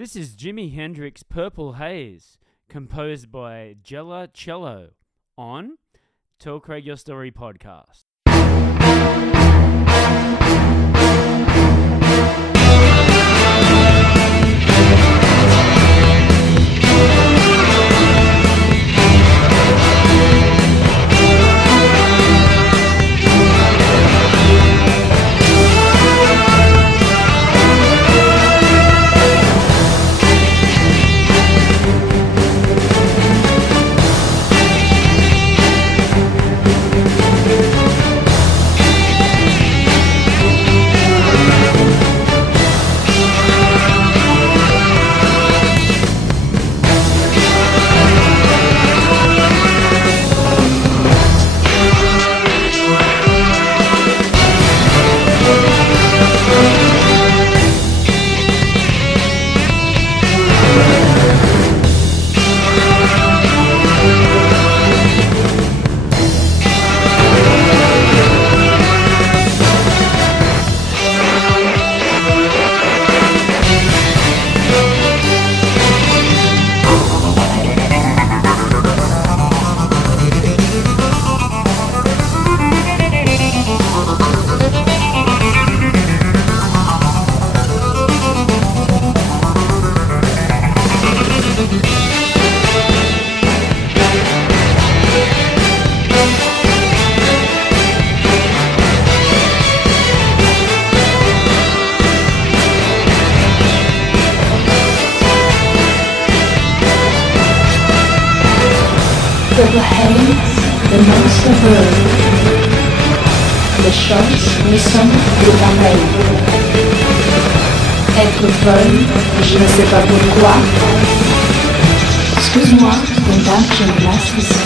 This is Jimi Hendrix's Purple Haze, composed by Jela Cello on Tell Craig Your Story podcast. Purple haze, the monster bird. Les choses ne sont que pareilles. Être folle, je ne sais pas pourquoi. Excuse-moi, pendant que je me lasse le ciel.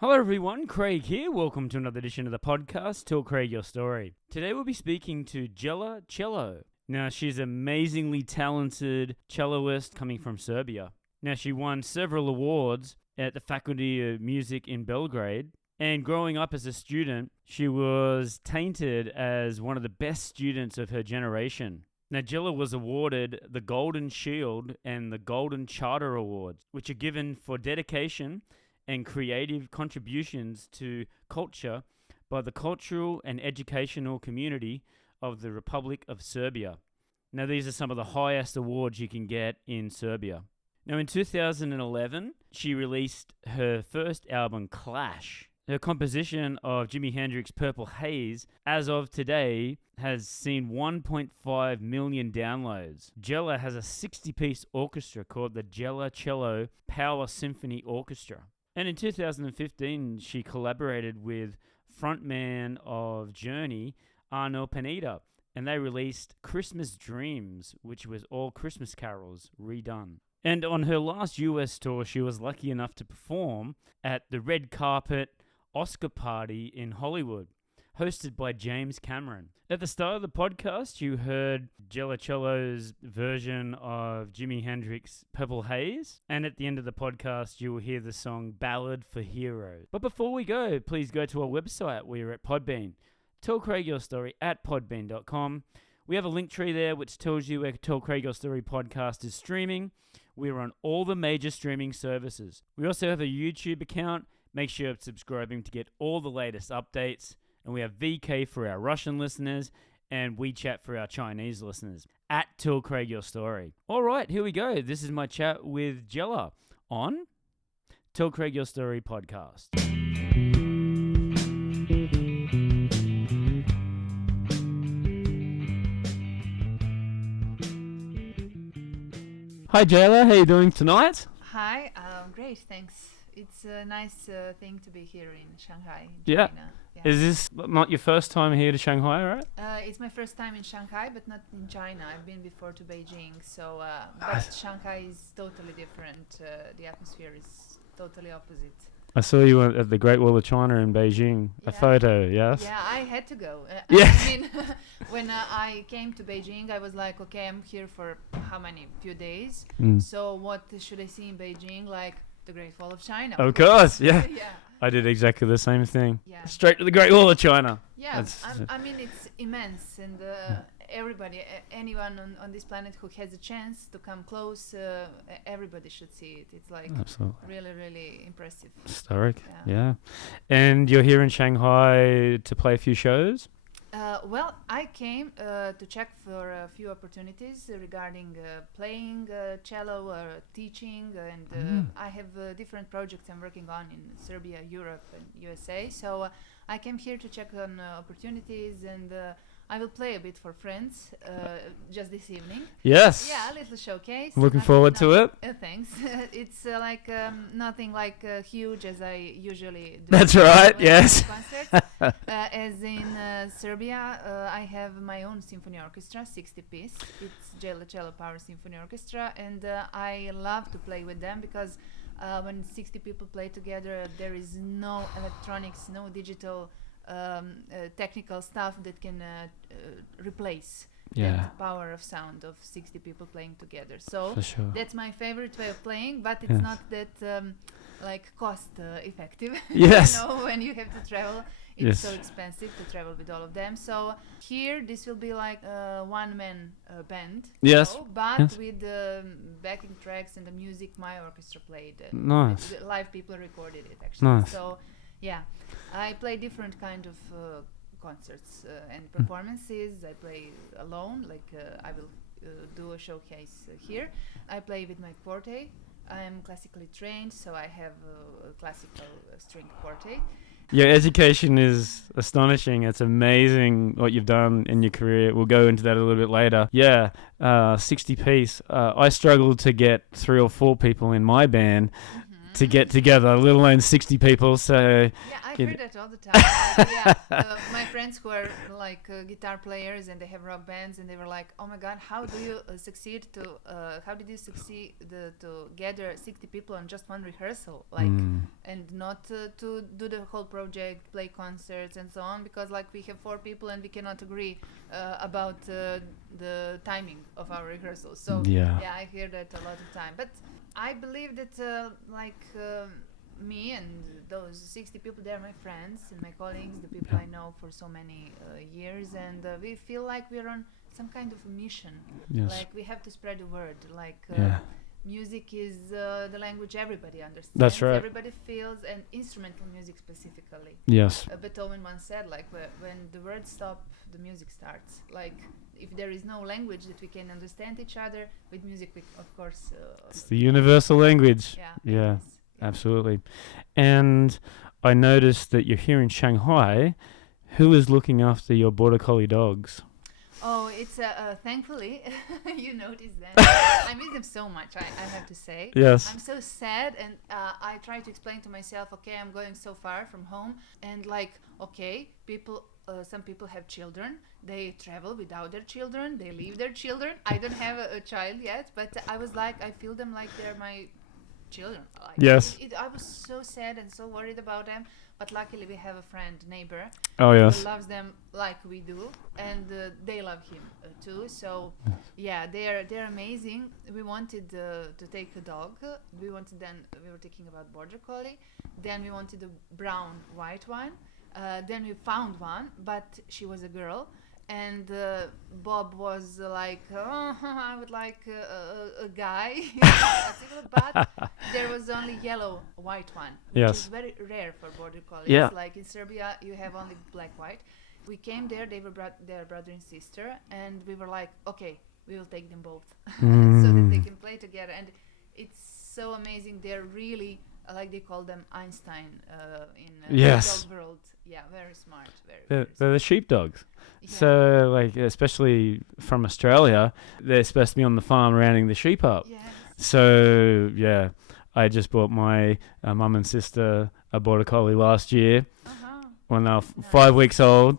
Hello everyone, Craig here. Welcome to another edition of the podcast, Tell Craig Your Story. Today we'll be speaking to Jela Cello. Now, she's an amazingly talented celloist coming from Serbia. Now, she won several awards at the Faculty of Music in Belgrade, and growing up as a student, she was tainted as one of the best students of her generation. Now, Jela was awarded the Golden Shield and the Golden Charter Awards, which are given for dedication and creative contributions to culture by the cultural and educational community of the Republic of Serbia. Now, these are some of the highest awards you can get in Serbia. Now, in 2011, she released her first album, Clash. Her composition of Jimi Hendrix's Purple Haze, as of today, has seen 1.5 million downloads. Jela has a 60-piece orchestra called the Jela Cello Power Symphony Orchestra. And in 2015, she collaborated with frontman of Journey, Arno Pineda, and they released Christmas Dreams, which was all Christmas carols redone. And on her last US tour, she was lucky enough to perform at the red carpet Oscar party in Hollywood, hosted by James Cameron. At the start of the podcast, you heard Jela Cello's version of Jimi Hendrix's Purple Haze, and at the end of the podcast, you will hear the song Ballad for Heroes. But before we go, please go to our website. We're at Podbean. Tell Craig Your Story at podbean.com. We have a link tree there which tells you where Tell Craig Your Story podcast is streaming. We're on all the major streaming services. We also have a YouTube account. Make sure you're subscribing to get all the latest updates. And we have VK for our Russian listeners and WeChat for our Chinese listeners at Tell Craig Your Story. All right, here we go. This is my chat with Jela on Tell Craig Your Story podcast. Hi Jela, how are you doing tonight? Hi, great, thanks. It's a nice thing to be here in Shanghai, Yeah. China. Yeah. Is this not your first time here to Shanghai, right? It's my first time in Shanghai, but not in China. I've been before to Beijing, so but Shanghai is totally different. The atmosphere is totally opposite. I saw you at the Great Wall of China in Beijing. A Yeah. photo, yes? Yeah, I had to go. Yeah. I mean, when I came to Beijing, I was like, okay, I'm here for how many? Few days. Mm. So what should I see in Beijing? Like the Great Wall of China. Of course, yeah. Yeah. I did exactly the same thing. Yeah. Straight to the Great Wall of China. Yeah, That's- I mean, it's immense, and everybody, anyone on this planet who has a chance to come close, everybody should see it. It's like Absolutely. really, really impressive. Historic, Yeah. yeah. And you're here in Shanghai to play a few shows? Well, I came to check for a few opportunities regarding playing cello or teaching, and I have different projects I'm working on in Serbia, Europe, and USA. So I came here to check on opportunities, and I will play a bit for friends just this evening. Yes. Yeah, a little showcase. Looking forward to it. Thanks. It's like nothing like huge as I usually do. That's right, when I yes. do concerts. As in Serbia, I have my own symphony orchestra, 60-piece. It's Jela Cello Power Symphony Orchestra, and I love to play with them because when 60 people play together, there is no electronics, no digital technical stuff that can replace that power of sound of 60 people playing together. So For sure. that's my favorite way of playing, but it's Yes. not that like cost effective. Yes. You know, when you have to travel, it's Yes. so expensive to travel with all of them. So here, this will be like a one-man band. Yes. show, but Yes. with the backing tracks and the music my orchestra played. Nice. The live people recorded it actually. Nice. So yeah, I play different kind of concerts and performances. I play alone, like I will do a showcase here. I play with my quartet. I am classically trained, so I have a classical string quartet. Your education is astonishing. It's amazing what you've done in your career. We'll go into that a little bit later. Yeah, 60 piece. I struggled to get 3 or 4 people in my band to get together, let alone 60 people. So Yeah, I It- hear that all the time. My friends who are like guitar players and they have rock bands, and they were like, "Oh my God, how do you succeed to? How did you succeed to gather 60 people on just one rehearsal, like, and not to do the whole project, play concerts and so on? Because like we have 4 people and we cannot agree about the timing of our rehearsals. So Yeah. I hear that a lot of time. But I believe that me and those 60 people, they're my friends and my colleagues, the people I know for so many years, and we feel like we're on some kind of a mission. Yes. Like we have to spread the word. Like Yeah. music is the language everybody understands. That's right. Everybody feels, and instrumental music specifically. Yes. Beethoven once said, like, when the words stop, the music starts. Like, if there is no language that we can understand each other, with music, we, of course. It's the universal language. Yeah. Yeah. it is. Absolutely. And I noticed that you're here in Shanghai. Who is looking after your border collie dogs? Oh, it's thankfully you noticed that. I miss them so much. I have to say. Yes. I'm so sad, and I try to explain to myself, okay, I'm going so far from home, and like, okay, people. Some people have children. They travel without their children. They leave their children. I don't have a child yet, but I was like, I feel them like they're my children. Like, Yes. I was so sad and so worried about them. But luckily, we have a friend, neighbor, Oh, yes. who loves them like we do, and they love him too. So, yeah, they're amazing. We wanted to take a dog. We were thinking about border collie. Then we wanted a brown white one. Then we found one, but she was a girl. And Bob was like, oh, I would like a guy. But there was only yellow white one, which Yes. is very rare for border collies. Yeah. Like in Serbia, you have only black white. We came there, they were their brother and sister, and we were like, okay, we will take them both so that they can play together. And it's so amazing. They're really, like they call them Einstein in Yes. the dog world. Yeah, very smart. Very They're the sheepdogs. Yeah. So, like, especially from Australia, they're supposed to be on the farm rounding the sheep up. Yes. So, yeah, I just bought my mum and sister a border collie last year Uh-huh. when they were Nice. 5 weeks old.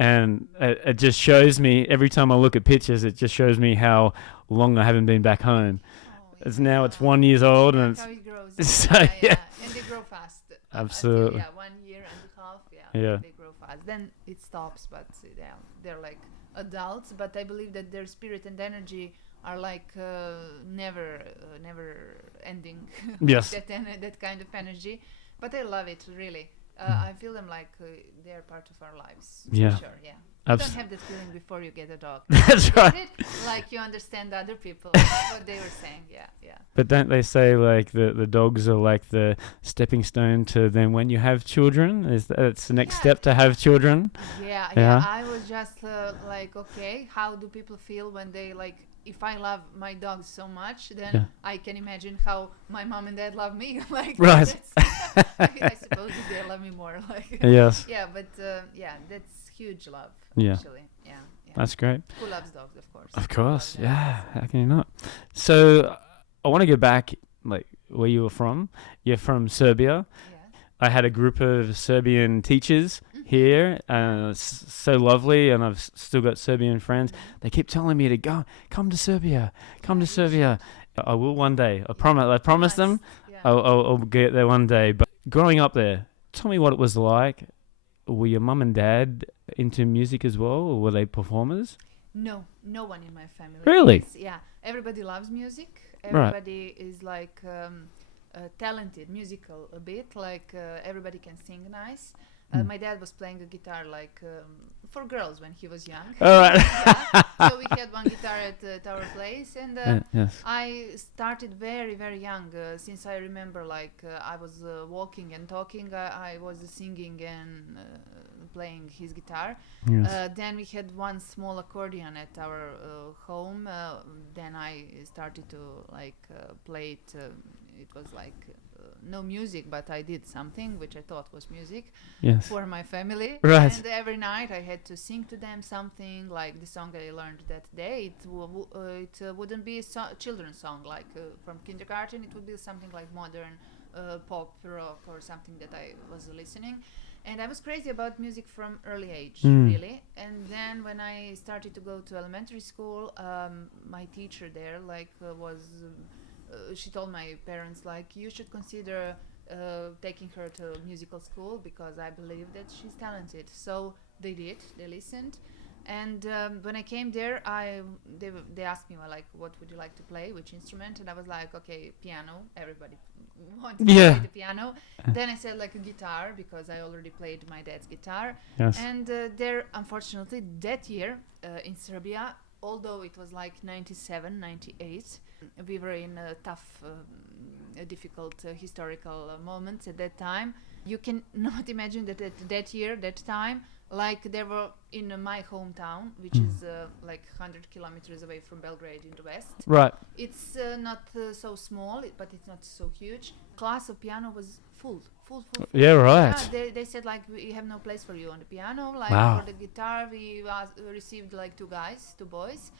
And it just shows me, every time I look at pictures, it just shows me how long I haven't been back home. Oh, It's now it's yeah. 1 year old, and That's it's how it grows. so, yeah, yeah. And they grow fast. Absolutely. Until, 1 year and a half. Yeah. They grow fast. Then it stops, but they're like adults. But I believe that their spirit and energy are like never ending. Yes. that kind of energy. But I love it really. I feel them like they're part of our lives. Yeah. For sure. Yeah. You Abs- don't have that feeling before you get a dog. That's You get right. it? Like you understand other people, what they were saying. Yeah. But don't they say like the dogs are like the stepping stone to then when you have children? It's the next Yeah. step to have children? Yeah. Yeah. I was just like, okay, how do people feel when they like? If I love my dogs so much, then Yeah. I can imagine how my mom and dad love me. Like, Right. I suppose that they love me more. Like, Yes. yeah, but that's huge love. Yeah. Actually, yeah. That's great. Who loves dogs, of course. Of Who course. loves them. Yeah. How can you not? So I want to go back like where you were from. You're from Serbia. Yes. I had a group of Serbian teachers here. So lovely, and I've still got Serbian friends. They keep telling me to come to Serbia, come to Serbia. I will one day. I promise. I promise them. Yeah. I'll get there one day. But growing up there, tell me what it was like. Were your mum and dad into music as well, or were they performers? No one in my family. Really? Yeah. Everybody loves music. Right. Everybody is like talented, musical a bit. Like everybody can sing nice. My dad was playing a guitar like for girls when he was young. All right. Yeah. So we had one guitar at our place, and Yes. I started very, very young. Since I remember, like I was walking and talking, I was singing and playing his guitar. Yes. Then we had one small accordion at our home. Then I started to like play it. It was like no music, but I did something which I thought was music Yes. for my family. Right. And every night I had to sing to them something like the song that I learned that day. It wouldn't be a children's song like from kindergarten. It would be something like modern pop rock or something that I was listening. And I was crazy about music from early age, really. And then when I started to go to elementary school, my teacher there was she told my parents like, you should consider taking her to musical school because I believe that she's talented. So they did. They listened. And when I came there, they asked me, well, like, what would you like to play, which instrument? And I was like, okay, piano. Everybody wanted to play the piano. Then I said like a guitar because I already played my dad's guitar. Yes. And there, unfortunately, that year in Serbia, although it was like 97, 98, we were in a tough, difficult historical moments at that time. You can not imagine that at that year, that time, Like they were in my hometown, which is like 100 kilometers away from Belgrade in the west. Right. It's not so small, but it's not so huge. Class of piano was full. Yeah, right. Yeah, they said like we have no place for you on the piano. Like Wow. for the guitar, we received like two boys.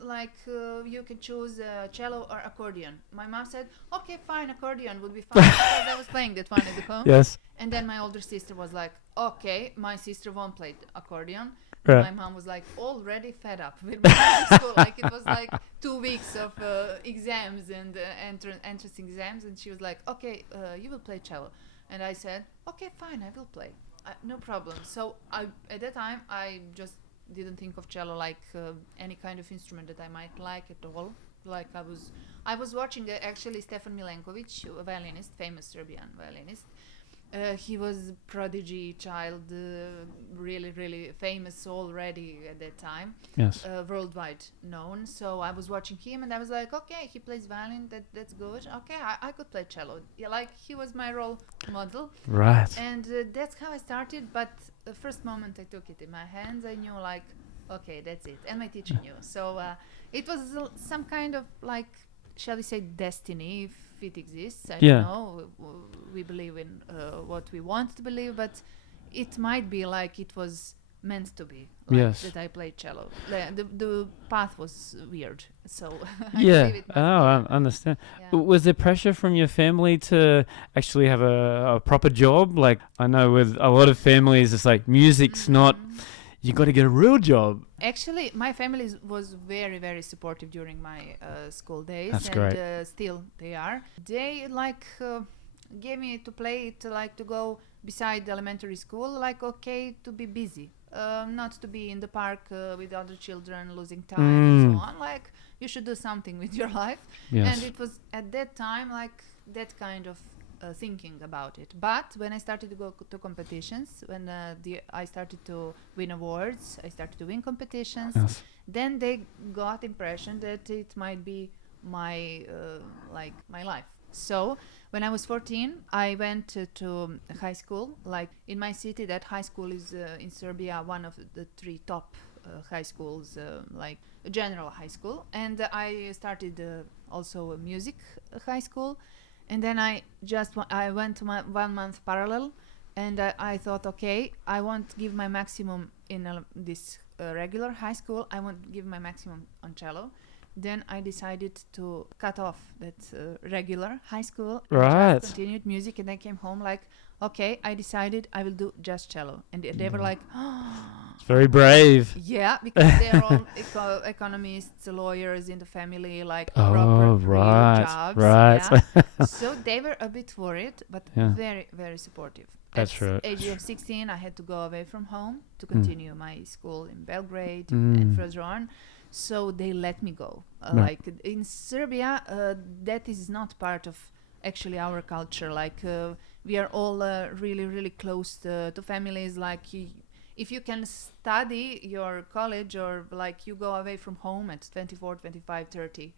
Like you can choose cello or accordion. My mom said, okay, fine, accordion would be fine because I was playing that one at the home. Yes. And then my older sister was like, okay, my sister won't play accordion. Right. My mom was like already fed up with my school. Like it was like 2 weeks of exams and entrance exams, and she was like, okay, you will play cello. And I said, okay, fine, I will play. No problem. So at that time, I just didn't think of cello like any kind of instrument that I might like at all. Like I was watching actually Stefan Milenkovic, a violinist, famous Serbian violinist. He was prodigy child, really, really famous already at that time. Yes. Worldwide known. So I was watching him and I was like, okay, he plays violin, that's good. Okay, I could play cello. Yeah, like he was my role model. Right. And that's how I started. But the first moment I took it in my hands, I knew like, okay, that's it. And my teacher knew. So it was some kind of like, shall we say, destiny, if it exists. I don't know. We believe in what we want to believe, but it might be like it was meant to be. Like Yes. that I played cello. The path was weird, so I Yeah. believe it must Oh, be. I understand. Yeah. Was there pressure from your family to actually have a proper job? Like, I know with a lot of families, it's like music's not, you got to get a real job. Actually, my family was very, very supportive during my school days. That's and great. Still they are. They like gave me to play it, like to go beside the elementary school, like okay, to be busy. Not to be in the park with other children losing time and so on. Like you should do something with your life. Yes. And it was at that time like that kind of thinking about it. But when I started to go to competitions, when I started to win awards, I started to win competitions. Yes. Then they got impression that it might be my like my life. So when I was 14, I went to high school. Like in my city, that high school is in Serbia one of the 3 top high schools, like a general high school. And I started also a music high school. And then I went to my 1 month parallel, and I thought, okay, I won't give my maximum in this regular high school. I won't give my maximum on cello. Then I decided to cut off that regular high school. Right. And just continued music, and I came home like, okay, I decided I will do just cello. And they were like, It's very brave. yeah, because they're all economists, lawyers in the family, like Oh, proper real right, jobs. right. Yeah. So they were a bit worried, but Yeah. very, very supportive. That's At right. age of 16, I had to go away from home to continue my school in Belgrade and further on. So they let me go. Like in Serbia, that is not part of actually our culture. Like we are all really, really close to families. Like if you can study your college or like you go away from home at 24, 25, 30,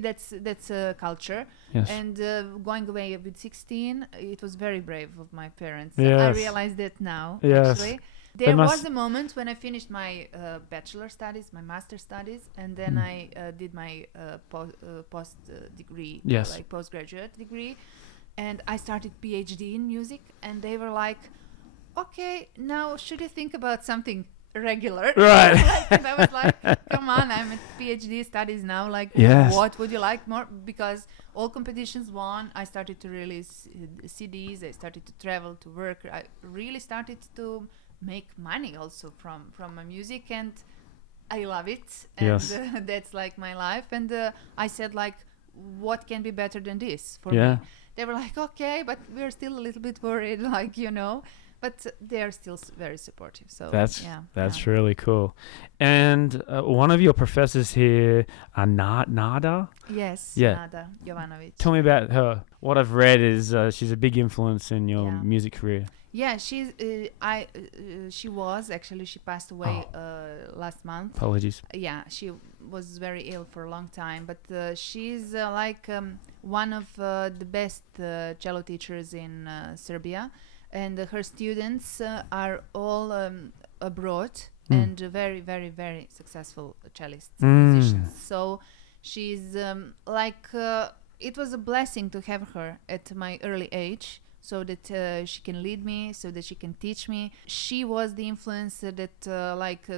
that's a culture. Yes. And going away with 16, it was very brave of my parents. I Yes. realize that now. Yes. Actually, there was a moment when I finished my bachelor studies, my master studies, and then I did my post degree, Yes. like postgraduate degree, and I started PhD in music, and they were like, okay, now should you think about something regular? Right. And I was like, come on, I'm at PhD studies now. Like, Yes. what would you like more? Because all competitions won. I started to release CDs. I started to travel to work. I really started to make money also from my music, and I love it. And Yes. that's like my life. And I said like, what can be better than this for Yeah. me? They were like, okay, but we're still a little bit worried, like, you know. But they're still very supportive. So That's yeah. really cool. And one of your professors here, Nada. Yes, Yeah. Nada Jovanovic. Tell me about her. What I've read is she's a big influence in your Yeah. music career. Yeah, she was actually, she passed away last month. Apologies. Yeah, she was very ill for a long time, but she's like one of the best cello teachers in Serbia, and her students are all abroad Mm. and very, very, very successful cellist Mm. musicians. So she's it was a blessing to have her at my early age, so that she can lead me, so that she can teach me. She was the influence that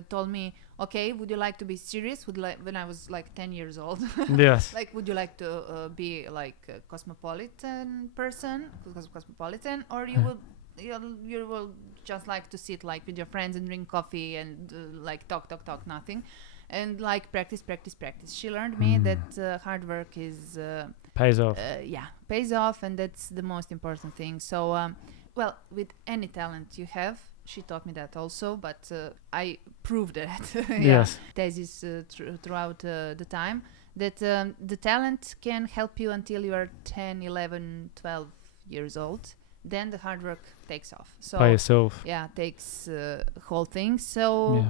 told me, okay, would you like to be serious? When I was like 10 years old. Yes. Like, would you like to be like a cosmopolitan person, cosmopolitan, or you will just like to sit like with your friends and drink coffee and like talk, nothing, and like practice. She learned me that hard work is Pays off. pays off, and that's the most important thing. So, well, with any talent you have, she taught me that also, but I proved that. Yes. Thesis throughout the time, that the talent can help you until you are 10, 11, 12 years old. Then the hard work takes off. So By yourself. takes whole thing. So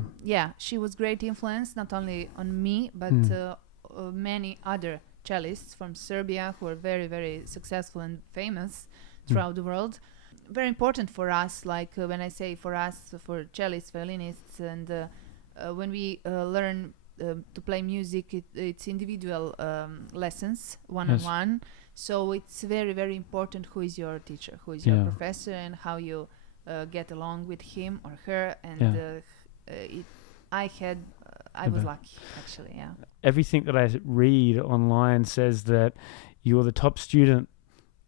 she was great influence not only on me, but many other cellists from Serbia who are very, very successful and famous throughout the world. Very important for us, like when I say for us, for cellists, violinists, and when we learn to play music, it's individual lessons, one-on-one. So it's very, very important who is your teacher, who is your professor, and how you get along with him or her. And I was lucky, actually, yeah. Everything that I read online says that you were the top student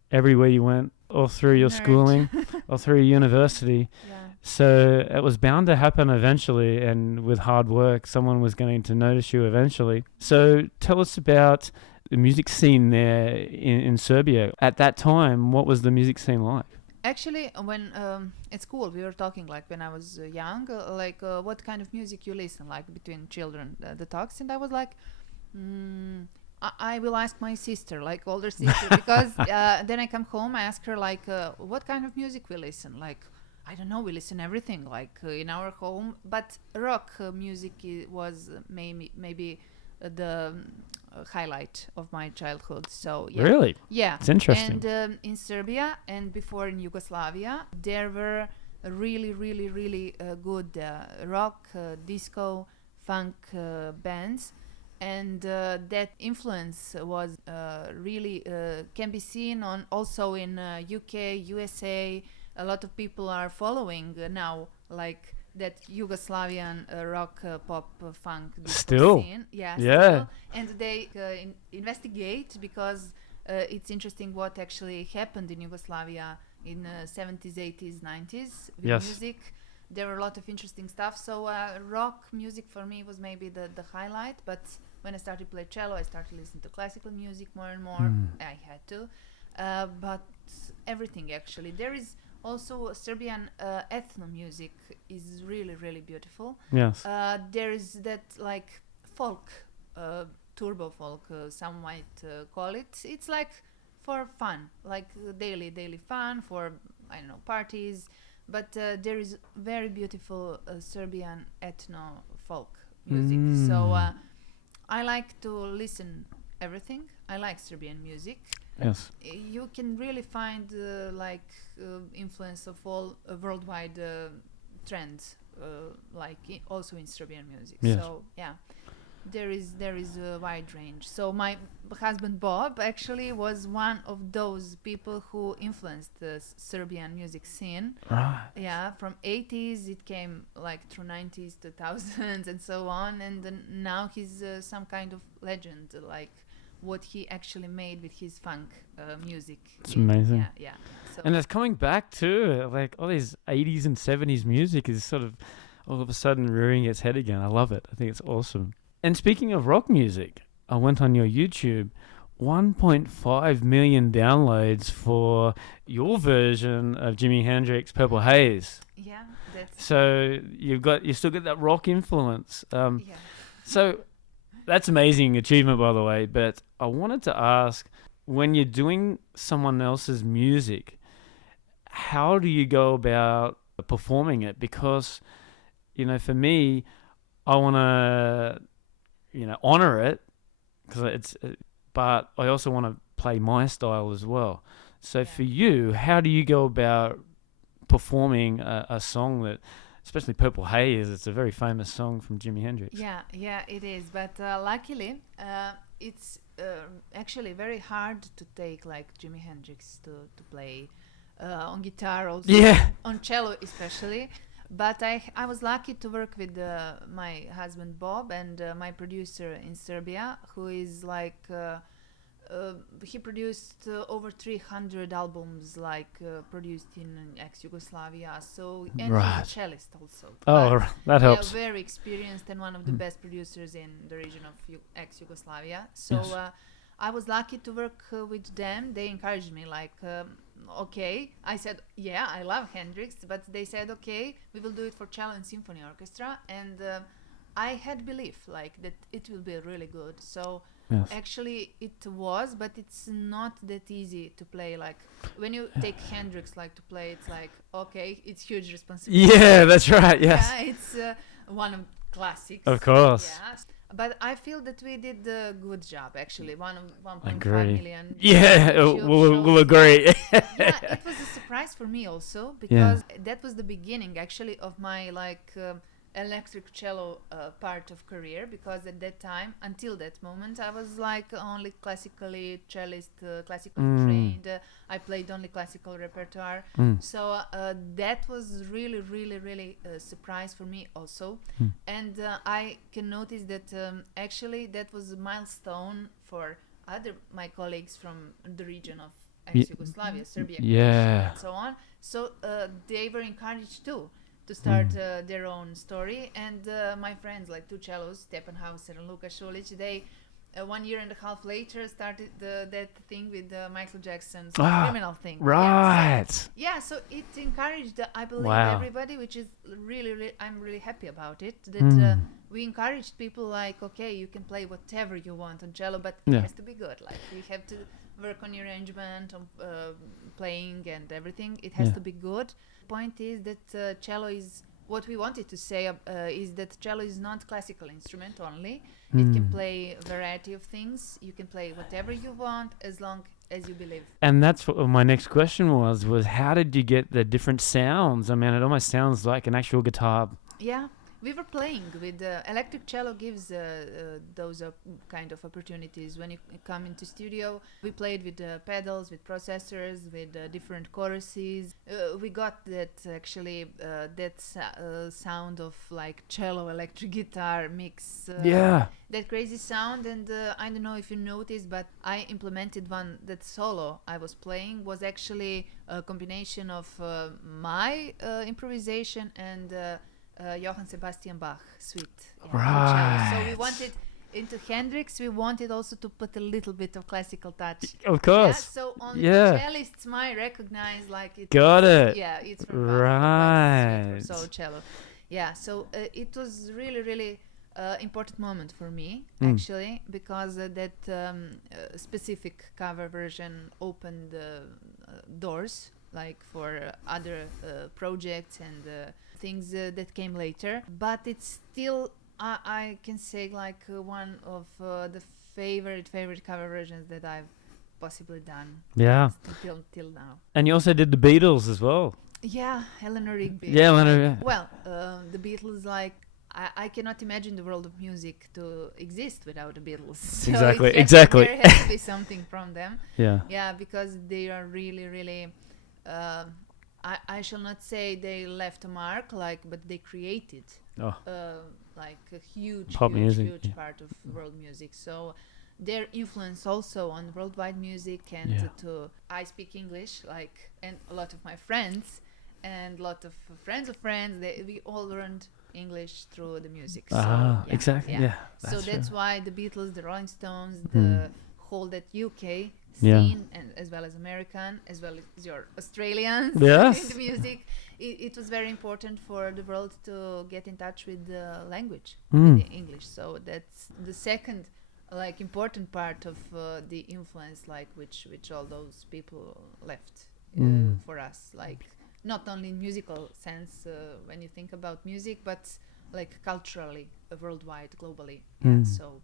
everywhere you went, all through your schooling, or through your university. Yeah. So it was bound to happen eventually, and with hard work, someone was going to notice you eventually. So tell us about the music scene there in Serbia. At that time, what was the music scene like? Actually, when at school we were talking, like when I was young, what kind of music you listen, like between children, the talks, and I was like, I will ask my sister, like older sister, because then I come home, I ask her like, what kind of music we listen, like. I don't know, we listen everything like in our home, but rock music was maybe the highlight of my childhood. So yeah. Really? Yeah. It's interesting. And in Serbia and before in Yugoslavia, there were really, really, really good rock, disco, funk bands. And that influence was really can be seen on also in UK, USA. A lot of people are following now, like that Yugoslavian rock, pop, funk Still. scene. Yeah. Still. And they investigate because it's interesting what actually happened in Yugoslavia in 70s, 80s, 90s with music. There were a lot of interesting stuff. So rock music for me was maybe the highlight. But when I started to play cello, I started to listen to classical music more and more. I had to. But everything actually. There is also Serbian ethno music is really, really beautiful. Yes. There is that like folk, turbo folk, some might call it. It's like for fun, like daily fun for, I don't know, parties. But there is very beautiful Serbian ethno folk music. So I like to listen everything. I like Serbian music. Yes. You can really find influence of all worldwide trends, also in Serbian music. Yes. So yeah, there is a wide range. So my husband Bob actually was one of those people who influenced the Serbian music scene. Right. Yeah, from 80s it came like through 90s, 2000s, and so on. And then now he's some kind of legend, like what he actually made with his funk music. It's amazing. Yeah. So And it's coming back too. Like all these 80s and 70s music is sort of all of a sudden rearing its head again. I love it. I think it's awesome. And speaking of rock music, I went on your YouTube, 1.5 million downloads for your version of Jimi Hendrix' Purple Haze. yeah, that's So you still get that rock influence. yeah. So that's amazing achievement, by the way. But I wanted to ask, when you're doing someone else's music, how do you go about performing it? Because, for me, I want to, honor it, but I also want to play my style as well. So for you, how do you go about performing a song that especially Purple Haze. It's a very famous song from Jimi Hendrix. Yeah, it is. But luckily, it's actually very hard to take like Jimi Hendrix to play on guitar, also Yeah. on cello especially. But I was lucky to work with my husband Bob and my producer in Serbia, who is like he produced over 300 albums, like produced in ex-Yugoslavia. So and he's Right. a cellist also. Oh, But that helps. very experienced and one of the best producers in the region of ex-Yugoslavia. So Yes. I was lucky to work with them. They encouraged me, like, okay. I said, yeah, I love Hendrix, but they said, okay, we will do it for cello and symphony orchestra. And I had belief, like, that it will be really good. So Yes. actually it was, but it's not that easy to play. Like, when you take Hendrix, like, to play, it's like, okay, it's huge responsibility. Yeah, that's right. Yes. Yeah, it's one of classics. Of course. Yeah. But I feel that we did a good job, actually. 1.5 Agree. million. Yeah, YouTube we'll shows. agree. Yeah, it was a surprise for me also, because that was the beginning, actually, of my like electric cello part of career. Because at that time, until that moment, I was like only classically cellist, classically trained. I played only classical repertoire. So that was really a surprise for me also. And I can notice that actually that was a milestone for other my colleagues from the region of ex-Yugoslavia, Serbia, Yeah. and so on. So they were encouraged too to start their own story. And my friends, like two cellos, Stepan Hauser and Luka Šulić, they 1 year and a half later started that thing with Michael Jackson's criminal thing. Right. So it encouraged, I believe, Wow. everybody, which is really, I'm really happy about it. That we encouraged people, like, okay, you can play whatever you want on cello, but it has to be good. Like, we have to work on your arrangement, on playing and everything. It has to be good. Point is that cello is, what we wanted to say is that cello is not classical instrument only. It can play a variety of things. You can play whatever you want as long as you believe. And that's what my next question was how did you get the different sounds? I mean, it almost sounds like an actual guitar. Yeah, we were playing with electric cello. Gives those kind of opportunities when you come into studio. We played with pedals, with processors, with different choruses. We got that actually sound of like cello electric guitar mix. That crazy sound. And I don't know if you noticed, but I implemented one. That solo I was playing was actually a combination of my improvisation and Johann Sebastian Bach suite. Right. So we wanted into Hendrix. We wanted also to put a little bit of classical touch. Of course. So on Yeah. cellists might recognize like it. Got it. Yeah, it's from Bach, Right. for solo cello. Yeah. So it was really important moment for me actually, because that specific cover version opened doors like for other projects and things that came later. But it's still I can say like one of the favorite cover versions that I've possibly done. Yeah. Till now. And you also did the Beatles as well. Yeah, Eleanor Rigby. Yeah, Eleanor. Well, the Beatles, like, I cannot imagine the world of music to exist without the Beatles. So Exactly. There has to be something from them. Yeah. Yeah, because they are really. I shall not say they left a mark, like, but they created like a huge Pop music, huge part of world music. So their influence also on worldwide music, and I speak English, like, and a lot of my friends and a lot of friends of friends, we all learned English through the music. So, exactly. Yeah. So that's why the Beatles, the Rolling Stones, the whole that UK scene, and as well as American, as well as your Australians in the music, it was very important for the world to get in touch with the language, with the English. So that's the second like important part of the influence, like which all those people left for us, like not only in musical sense when you think about music, but like culturally, worldwide, globally. So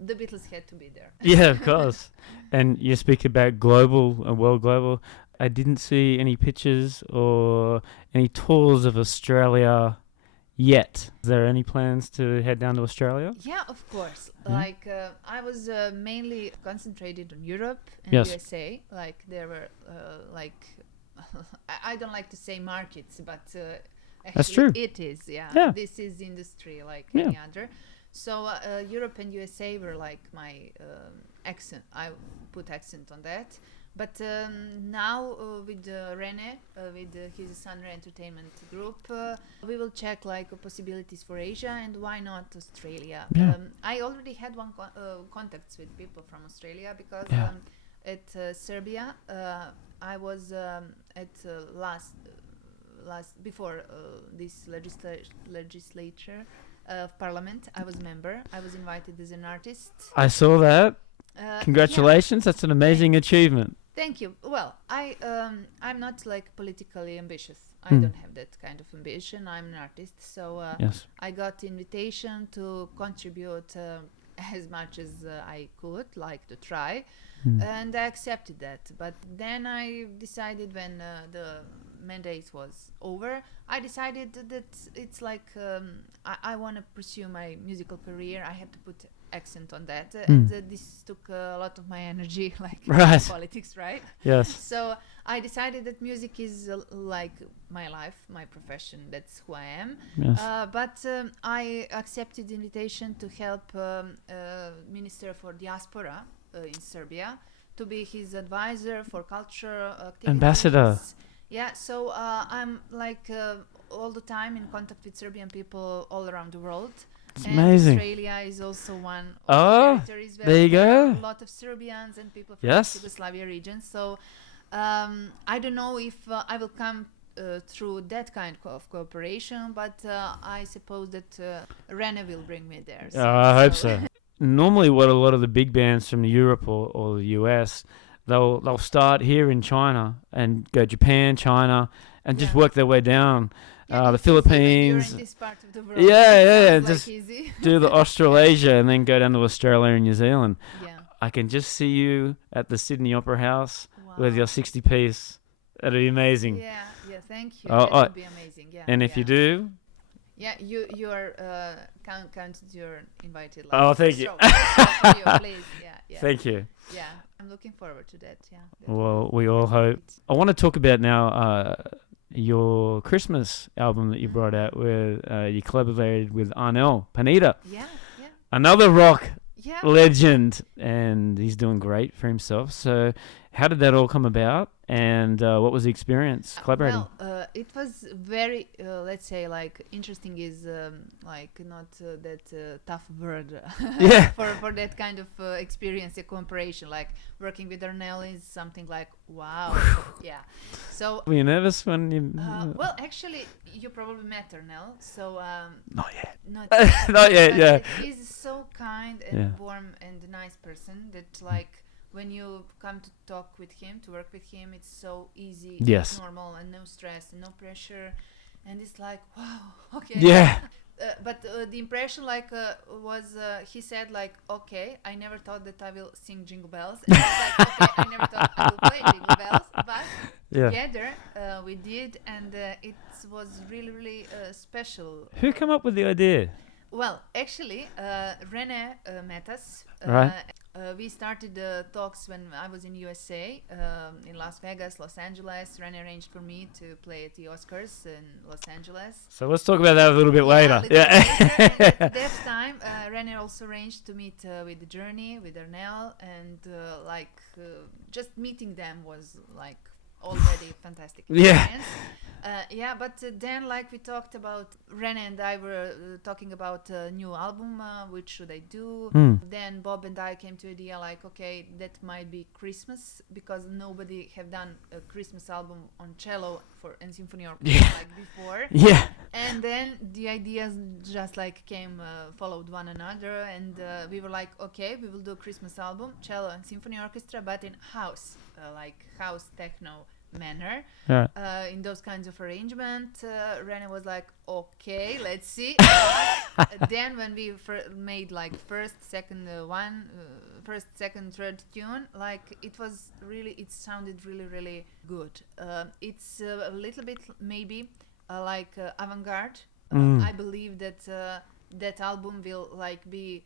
the Beatles had to be there. Yeah, of course. And you speak about global and world global. I didn't see any pictures or any tours of Australia yet. Is there any plans to head down to Australia? Yeah, of course. Yeah. Like I was mainly concentrated on Europe and Yes. USA. Like there were like I don't like to say markets, but actually That's true. it is. Yeah. Yeah. This is industry like Yeah. any other. So Europe and USA were like my accent. I put accent on that. But now with Rene, with his Sunray Entertainment Group, we will check like possibilities for Asia and why not Australia. Yeah. I already had one contacts with people from Australia because Yeah. at Serbia I was at last before this legislature of parliament. I was a member. I was invited as an artist. I saw that. Yeah. Congratulations. That's an amazing achievement. Thank you. Well, I'm not like politically ambitious. I Hmm. don't have that kind of ambition. I'm an artist, so Yes. I got invitation to contribute as much as I could, like to try, Hmm. and I accepted that. But then I decided when the mandate was over, I decided that it's like I want to pursue my musical career. I have to put accent on that, and this took a lot of my energy, like Right. politics, right? Yes. So I decided that music is like my life, my profession. That's who I am. Yes. But I accepted the invitation to help Minister for Diaspora in Serbia to be his advisor for culture activities. Ambassador. Yeah, so I'm like all the time in contact with Serbian people all around the world. It's And amazing. Australia is also one of Oh, the territories where there you there are go. a lot of Serbians and people from Yes. Yugoslavia region. So I don't know if I will come through that kind of cooperation, but I suppose that Rene will bring me there. I hope so. Normally, what a lot of the big bands from Europe or the US, they'll start here in China and go Japan, China, and just Yeah. work their way down. Yeah, The it's easy when Philippines. you're in this part of the world. Yeah, It yeah, sounds like just easy. do the Australasia and then go down to Australia and New Zealand. Yeah. I can just see you at the Sydney Opera House with Wow. your 60-piece. That'd be amazing. Yeah, thank you. Oh, That oh, would be amazing. Yeah. And if yeah. you do, Yeah, you are counted. You're invited. Like, Oh, first thank you. row, first row for you, please. Yeah, yeah. thank you. Yeah, I'm looking forward to that. Yeah. that Well, would we be all hope. great. I want to talk about now your Christmas album that you brought out where you collaborated with Arnel Panetta, Yeah, yeah, another rock yeah. legend, and he's doing great for himself. So how did that all come about, and what was the experience collaborating? Well, it was very, let's say, like interesting is like not that tough word Yeah. for that kind of experience, a cooperation. Like working with Arnel is something like wow, yeah. So Were you nervous when you... well, actually, you probably met Arnel, so Not yet. not Not yet, but yeah. he's so kind and Yeah. warm and nice person that like when you come to talk with him, to work with him, it's so easy, Yes. normal, and no stress and no pressure, and it's like wow, okay. Yeah. But the impression like was he said like okay, I never thought that I will sing Jingle Bells, and I was like okay, I never thought I will play Jingle Bells, but Yeah. together we did, and it was really special. Who came up with the idea? Well, actually, Rene met us. Right. We started talks when I was in USA, in Las Vegas, Los Angeles. Rene arranged for me to play at the Oscars in Los Angeles. So let's talk about that a little bit later. little Yeah. bit later. And at that time, Rene also arranged to meet with The Journey, with Arnel, and just meeting them was like already fantastic Yeah. experience. Yeah, but then like we talked about, Rene and I were talking about a new album, which should I do? Then Bob and I came to idea like, okay, that might be Christmas, because nobody have done a Christmas album on cello and symphony orchestra Yeah. like before. Yeah. And then the ideas just like came, followed one another, and we were like, okay, we will do a Christmas album, cello and symphony orchestra, but in house, like house techno manner. Yeah. In those kinds of arrangement, Rene was like, okay, let's see. Then when we made like first, second, third tune, like it sounded really, really good. It's a little bit maybe like avant-garde. I believe that that album will like be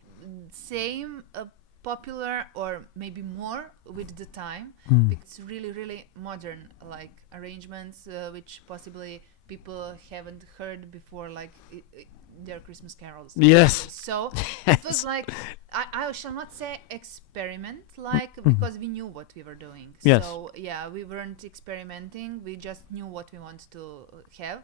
same popular or maybe more with the time. It's really, really modern like arrangements which possibly people haven't heard before, like their Christmas carols. Yes. So it was like I shall not say experiment, like because we knew what we were doing. Yes. So yeah, we weren't experimenting. We just knew what we wanted to have.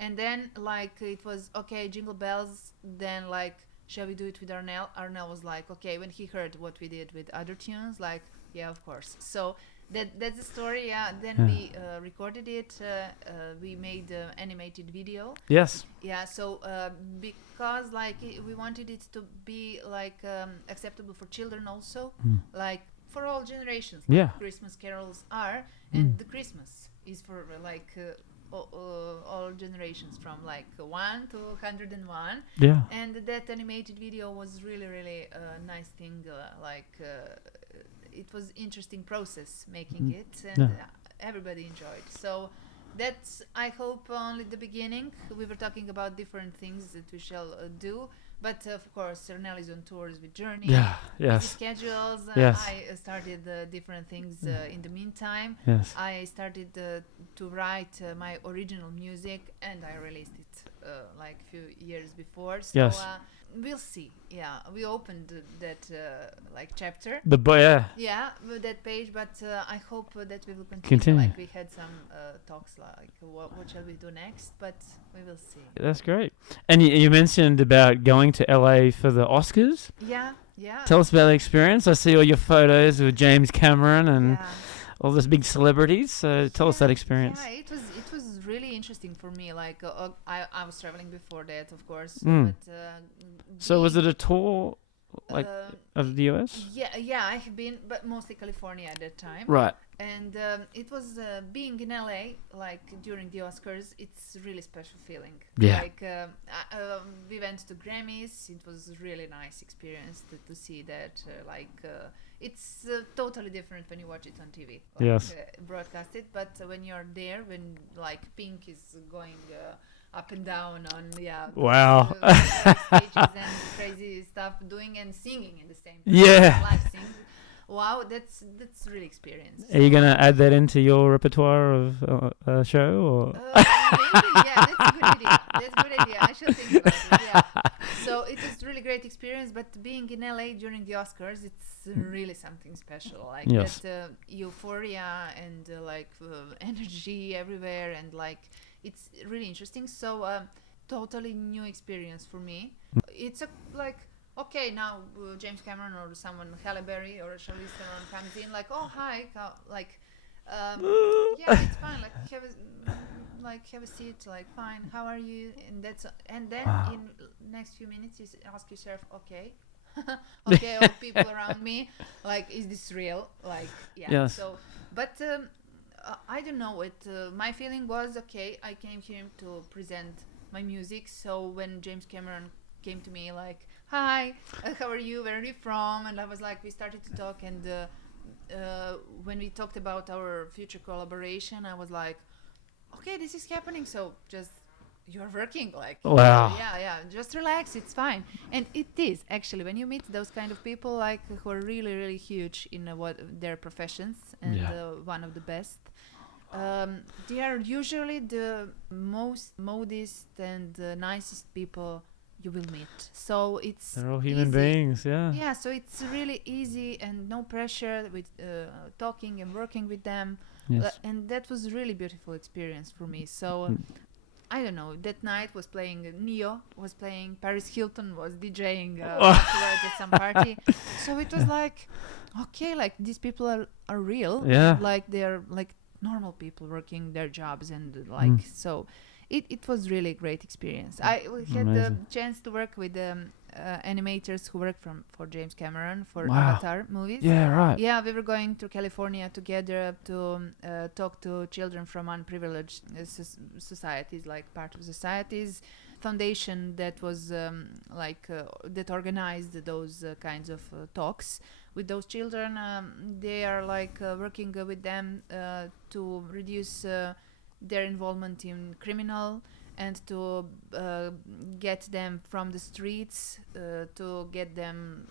And then like it was okay, Jingle Bells. Then like, shall we do it with Arnell? Arnell was like, okay, when he heard what we did with other tunes, like, yeah, of course. So that's the story. Yeah. Then we recorded it. We made an animated video. Yes. Yeah. So because like we wanted it to be like acceptable for children also, like for all generations. Like Yeah. Christmas carols are, and the Christmas is for like. All generations from like 1 to 101. Yeah. And that animated video was really, really a nice thing. It was interesting process making it, and everybody enjoyed. So that's, I hope, only the beginning. We were talking about different things that we shall do. But of course, Ernell is on tours with Journey. Yeah. Busy Yes. schedules. Yes. I started different things in the meantime. Yes. I started to write my original music, and I released it like a few years before. So Yes. we'll see. Yeah, we opened that like chapter. Yeah, with that page, but I hope that we will continue. Like we had some talks like what shall we do next, but we will see. That's great. And you mentioned about going to LA for the Oscars. Yeah. Tell us about the experience. I see all your photos with James Cameron and Yeah. all those big celebrities. So tell us that experience. Yeah, it was really interesting for me. Like I was traveling before that, of course. But So was it a tour like of the US? Yeah, I have been, but mostly California at that time. Right. And it was being in LA, like during the Oscars, it's a really special feeling. Yeah. Like we went to Grammys. It was a really nice experience to see that. It's totally different when you watch it on TV. Yes. Broadcasted, but when you're there, when like Pink is going up and down on Wow. stages and crazy stuff doing and singing at the same time. Yeah. Live sing. Wow, that's really experience. Are you gonna add that into your repertoire of a show or? Maybe, yeah, that's a good idea. That's a good idea. I should think about it. Yeah. So it was really great experience, but being in LA during the Oscars, it's really something special. Like Yes. that euphoria and energy everywhere, and like it's really interesting. So totally new experience for me. It's okay, now James Cameron or someone, Halle Berry or Charlize Theron comes in, like, oh hi, yeah, it's fine, like have a seat, like fine, how are you? And then in next few minutes you ask yourself, okay, okay, all people around me, like, is this real? Like, yeah. Yes. So, but I don't know. My feeling was, okay, I came here to present my music. So when James Cameron came to me, like, hi, how are you? Where are you from? And I was like, we started to talk, and when we talked about our future collaboration, I was like, okay, this is happening. So just you're working, like, Wow. yeah, just relax, it's fine. And it is actually, when you meet those kind of people, like, who are really, really huge in their professions, and one of the best. They are usually the most modest and nicest people you will meet. So it's They're all human easy. beings, yeah. Yeah, so it's really easy and no pressure with talking and working with them. Yes. And that was a really beautiful experience for me. So I don't know, that night was playing Neo, was playing Paris Hilton, was DJing afterwards at some party. So it was like, okay, like these people are real. Yeah. Like they're like normal people working their jobs, and like so it was really a great experience. I had the Amazing. chance to work with animators who work for James Cameron for Wow. Avatar movies. Yeah, right. Yeah, we were going to California together to talk to children from unprivileged societies, like part of societies. Foundation that was that organized those kinds of talks with those children. They are working with them to reduce their involvement in criminal and to get them from the streets, to get them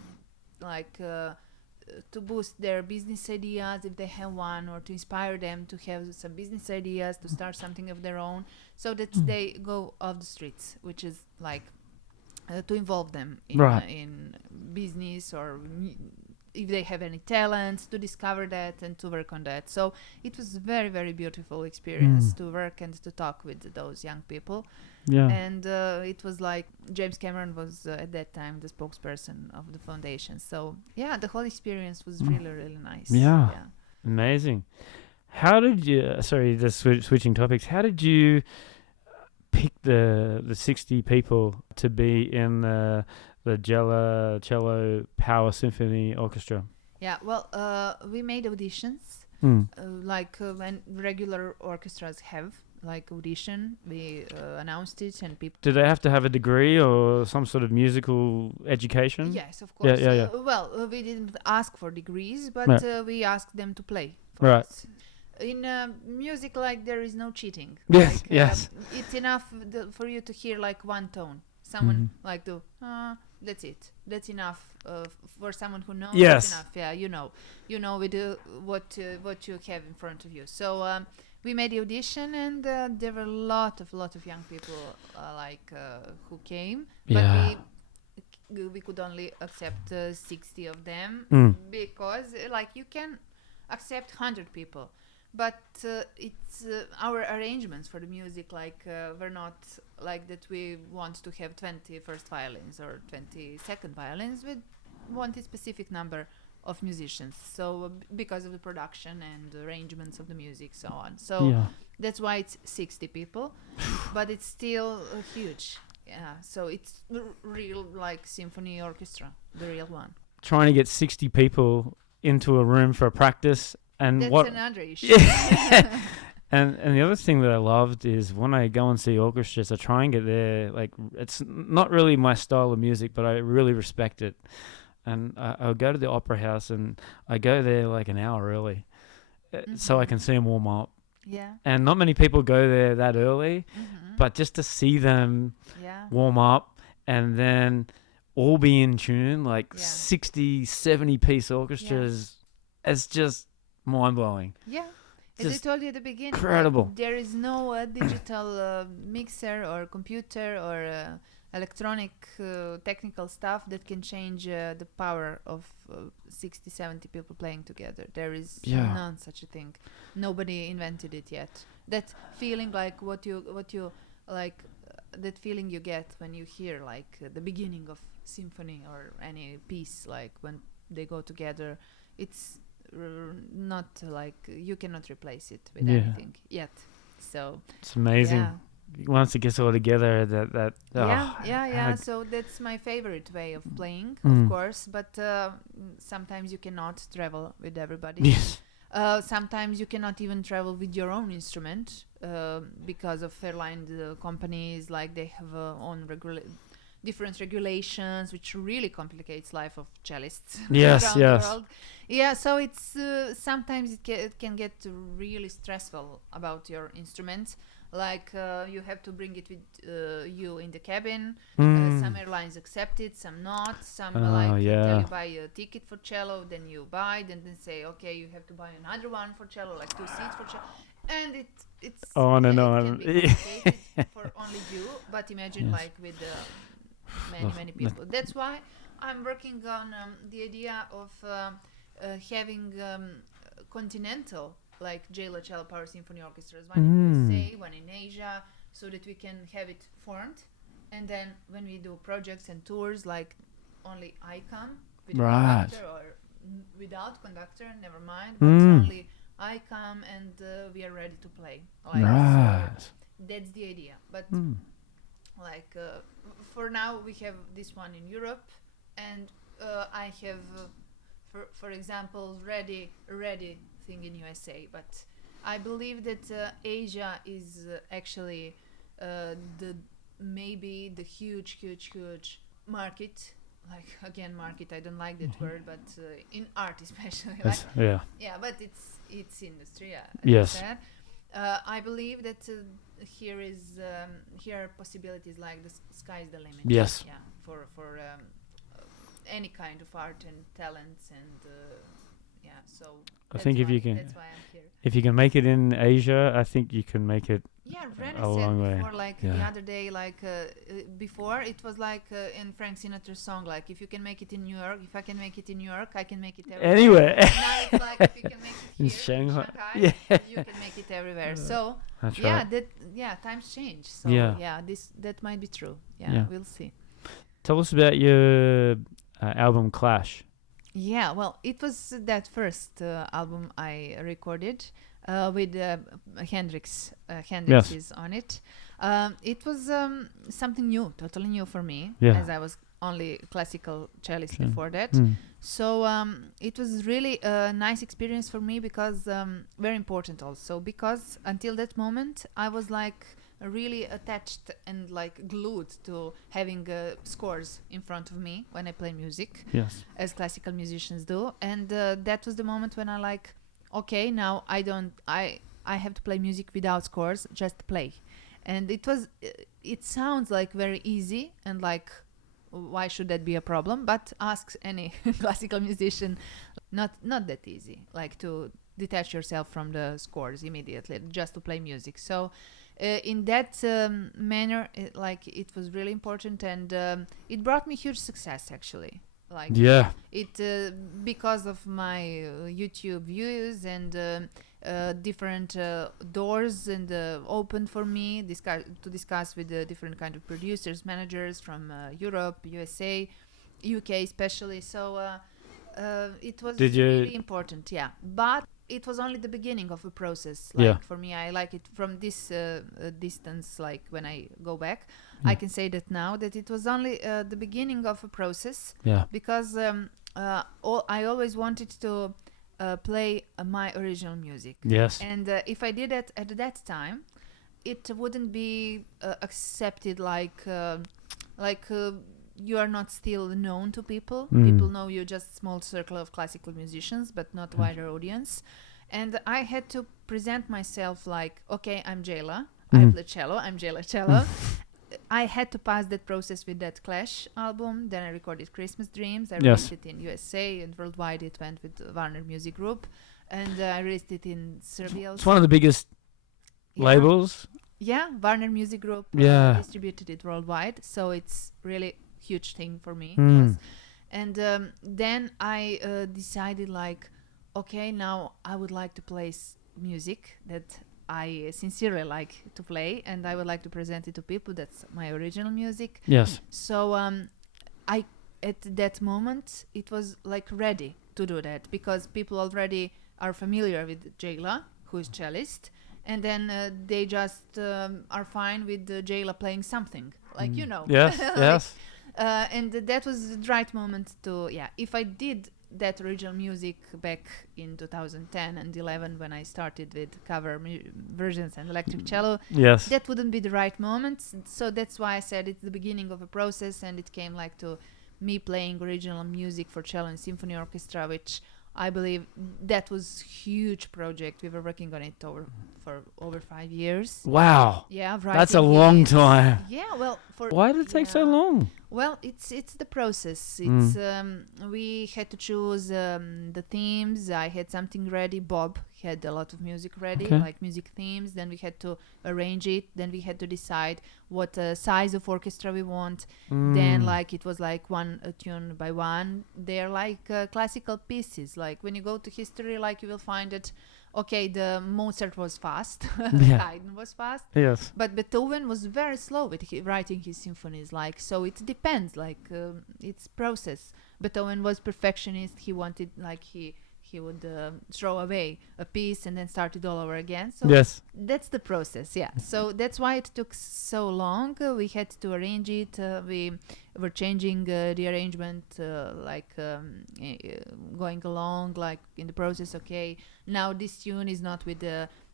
to boost their business ideas if they have one, or to inspire them to have some business ideas, to start something of their own, so that they go off the streets, which is to involve them in, Right. in business, or if they have any talents, to discover that and to work on that. So it was a very, very beautiful experience to work and to talk with those young people. Yeah. And it was like James Cameron was at that time the spokesperson of the foundation. So yeah, the whole experience was really, really nice. Yeah. Amazing. How did you? Sorry, just switching topics. How did you pick the 60 people to be in the Jela Cello Power Symphony Orchestra? Yeah. Well, we made auditions, when regular orchestras have audition. We announced it, and people. Did they have to have a degree or some sort of musical education? Yes, of course. Yeah. We didn't ask for degrees, but Right. we asked them to play. For Right. us. In music, there is no cheating. Yes, yes. It's enough for you to hear one tone. Someone do. That's it. That's enough for someone who knows. Yes. That's enough. Yeah, you know with what you have in front of you. So we made the audition, and there were a lot of young people who came, Yeah. but we could only accept 60 of them because you can accept 100 people, but it's our arrangements for the music were not like that. We want to have 20 first violins or 20 second violins. We want a specific number of musicians, so because of the production and arrangements of the music, so on. So Yeah. that's why it's 60 people, but it's still huge. Yeah, so it's real symphony orchestra, the real one. Trying to get 60 people into a room for a practice, and That's another issue. Yeah. And the other thing that I loved is when I go and see orchestras, I try and get there. It's not really my style of music, but I really respect it. And I'll go to the opera house, and I go there an hour early, so I can see them warm up. Yeah. And not many people go there that early, but just to see them warm up and then all be in tune, 60, 70 piece orchestras, it's just mind-blowing. Yeah. As I Just told you at the beginning, incredible. there is no digital mixer or computer or electronic technical stuff that can change the power of 60, 70 people playing together. There is none such a thing. Nobody invented it yet. That feeling what you that feeling you get when you hear the beginning of symphony or any piece, when they go together, it's not you cannot replace it with anything yet. So it's amazing. yeah. Once it gets all together, Yeah. So that's my favorite way of playing, of course. But sometimes you cannot travel with everybody. Yes. Sometimes you cannot even travel with your own instrument because of airline companies. They have own different regulations, which really complicates life of cellists Yes, around yes. the world. Yeah. So it's sometimes it can get really stressful about your instrument. You have to bring it with you in the cabin. Some airlines accept it, some not. Some tell you buy a ticket for cello, then you buy it, and then say, okay, you have to buy another one for cello, 2 seats for cello, and it's On and it on. can be complicated for only you. But imagine with many people. That's why I'm working on the idea of having continental Jela Cello Power Symphony Orchestras, one in USA, one in Asia, so that we can have it formed. And then when we do projects and tours, only I come with a conductor or without conductor, never mind, but only I come and we are ready to play. So that's the idea. But like for now we have this one in Europe, and I have for example ready thing in USA, but I believe that Asia is actually the maybe the huge market, like again market, I don't like that word, but in art especially, like, Yeah. yeah, but it's industry, yeah, as Yes. I said. I believe that here are possibilities, like the sky's the limit. Yes. Yeah, for any kind of art and talents, and yeah, so I think if you can, that's why I'm here. if you can make it in Asia, I think you can make it. Yeah, Rena A said long way. before, like the Yeah. other day, like before it was like in Frank Sinatra's song, like if you can make it in New York, if I can make it in New York, I can make it everywhere. Anywhere. Now it's like if you can make it In here Shanghai. in Yeah. you can make it everywhere. So That's yeah, right. times change. So Yeah. that might be true. Yeah, Yeah. we'll see. Tell us about your album Clash. Yeah, well, it was that first album I recorded with Hendrix. Hendrix is on it. It was something new, totally new for me, Yeah. as I was only classical cellist Sure. before that. Mm. So it was really a nice experience for me, because very important also, because until that moment I was like really attached and like glued to having scores in front of me when I play music, Yes. as classical musicians do, and that was the moment when I like, okay, now I have to play music without scores, just play. And it sounds like very easy, and like why should that be a problem, but ask any classical musician, not that easy, like to detach yourself from the scores immediately just to play music. So in that manner, it was really important, and it brought me huge success actually, like Yeah. it because of my YouTube views, and different doors and opened for me to discuss with different kind of producers, managers from Europe, USA, UK especially. So it was Did you- really important, yeah, but it was only the beginning of a process. Like Yeah. for me, I like it from this distance, like when I go back, Yeah. I can say that now that it was only the beginning of a process, Yeah. because I always wanted to play my original music. Yes. And if I did it at that time, it wouldn't be accepted, like you are not still known to people. Mm. People know you just small circle of classical musicians, but not Yes. wider audience. And I had to present myself like, okay, I'm Jela. I Mm. play cello. I'm Jela Cello. I had to pass that process with that Clash album. Then I recorded Christmas Dreams. I Yes. released it in USA, and worldwide it went with Warner Music Group. And I released it in Serbia. It's one of the biggest Yeah. labels. Yeah, Warner Music Group Yeah. distributed it worldwide. So it's really huge thing for me. Mm. Yes. And then I decided like, okay, now I would like to play music that I sincerely like to play, and I would like to present it to people. That's my original music. Yes. So I at that moment it was like ready to do that, because people already are familiar with Jela, who is cellist, and then they just are fine with Jela playing something, like you know. Yes. Like, Yes. and that was the right moment to, yeah, if I did that original music back in 2010 and 11 when I started with cover versions and electric cello, Yes. that wouldn't be the right moment. So that's why I said it's the beginning of a process, and it came like to me playing original music for cello and symphony orchestra, which I believe that was huge project. We were working on it for over 5 years. Wow. Yeah, That's a writing long it. time. Yeah, well, Why did it take so yeah. long? Well, it's the process. Mm. It's we had to choose the themes. I had something ready. Bob had a lot of music ready, Okay. like music themes. Then we had to arrange it. Then we had to decide what size of orchestra we want. Then Mm. like it was like one tune by one. They're like classical pieces. Like when you go to history, like you will find it. Okay, the Mozart was fast. Yeah. Haydn was fast. Yes. But Beethoven was very slow with writing his symphonies, like, so it depends, like it's process. Beethoven was perfectionist. He wanted, like, he he would throw away a piece and then start it all over again. So Yes. that's the process, yeah. So that's why it took so long. We had to arrange it. We were changing the arrangement, going along, like in the process. Okay, now this tune is not with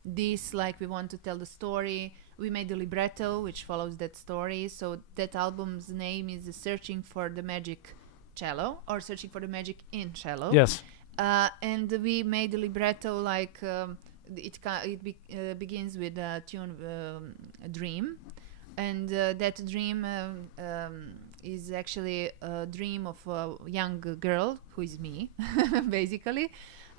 this. Like we want to tell the story. We made the libretto, which follows that story. So that album's name is "Searching for the Magic Cello" or "Searching for the Magic in Cello." Yes. And we made the libretto like begins with a tune "Dream," and that dream is actually a dream of a young girl who is me, basically.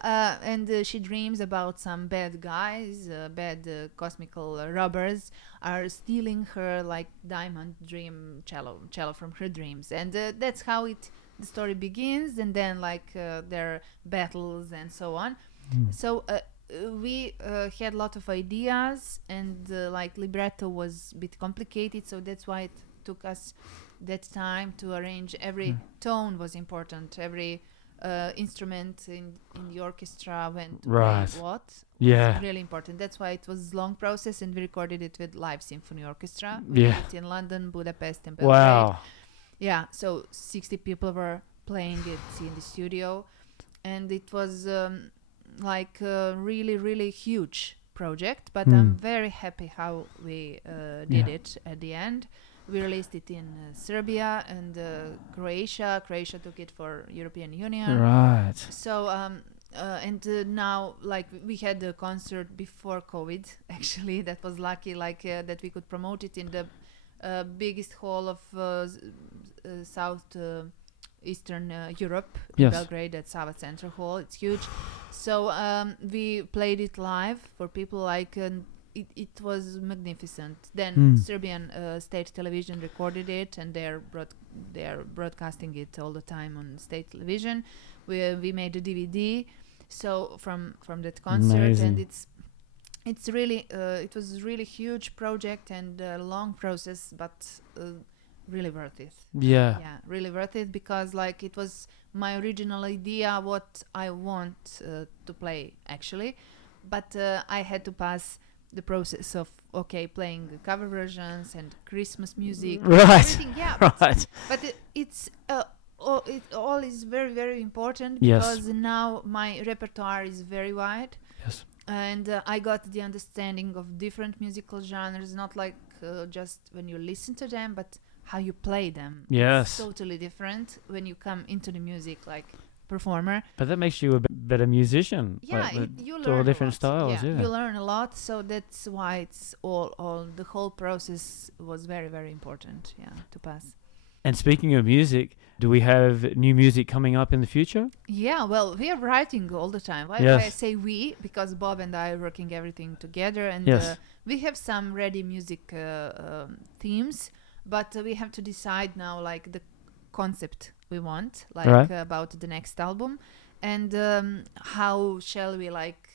And she dreams about some bad guys, bad cosmical robbers are stealing her like diamond dream cello from her dreams, and that's how the story begins, and then like there are battles and so on. So we had a lot of ideas, and like libretto was a bit complicated, so that's why it took us that time to arrange. Every tone was important, every instrument in the orchestra went to Right. play what. Yeah. It's really important. That's why it was a long process, and we recorded it with live symphony orchestra. Yeah. We did it in London, Budapest, and Belgrade. Wow. Yeah, so 60 people were playing it in the studio, and it was like a really, really huge project, but I'm very happy how we did it at the end. We released it in Serbia and Croatia. Croatia took it for European Union. Right. So now, like, we had a concert before COVID. Actually, that was lucky. Like that we could promote it in the biggest hall of South Eastern Europe, Yes. Belgrade, at Sava Central Hall. It's huge. So we played it live for people. Like it was magnificent. Then Serbian state television recorded it, and they're broadcasting it all the time on state television. We made a DVD. So from that concert, Amazing. and it's really it was a really huge project and a long process, but really worth it. Yeah. Yeah, really worth it, because like it was my original idea what I want to play actually, but I had to pass the process of playing cover versions and Christmas music, and Right. everything. Yeah, Right. but it's it all is very, very important, Yes. because now my repertoire is very wide. Yes. And I got the understanding of different musical genres, not like just when you listen to them, but how you play them. Yes. It's totally different when you come into the music like performer. But that makes you a better musician. Yeah, like, you to all learn different a lot. styles. Yeah. You learn a lot, so that's why it's all the whole process was very, very important. Yeah, to pass. And speaking of music, do we have new music coming up in the future? Yeah, well, we are writing all the time. Why Yes. I say we? Because Bob and I are working everything together, and Yes. we have some ready music themes, but we have to decide now, like, the concept we want, like, Right. about the next album, and how shall we, like,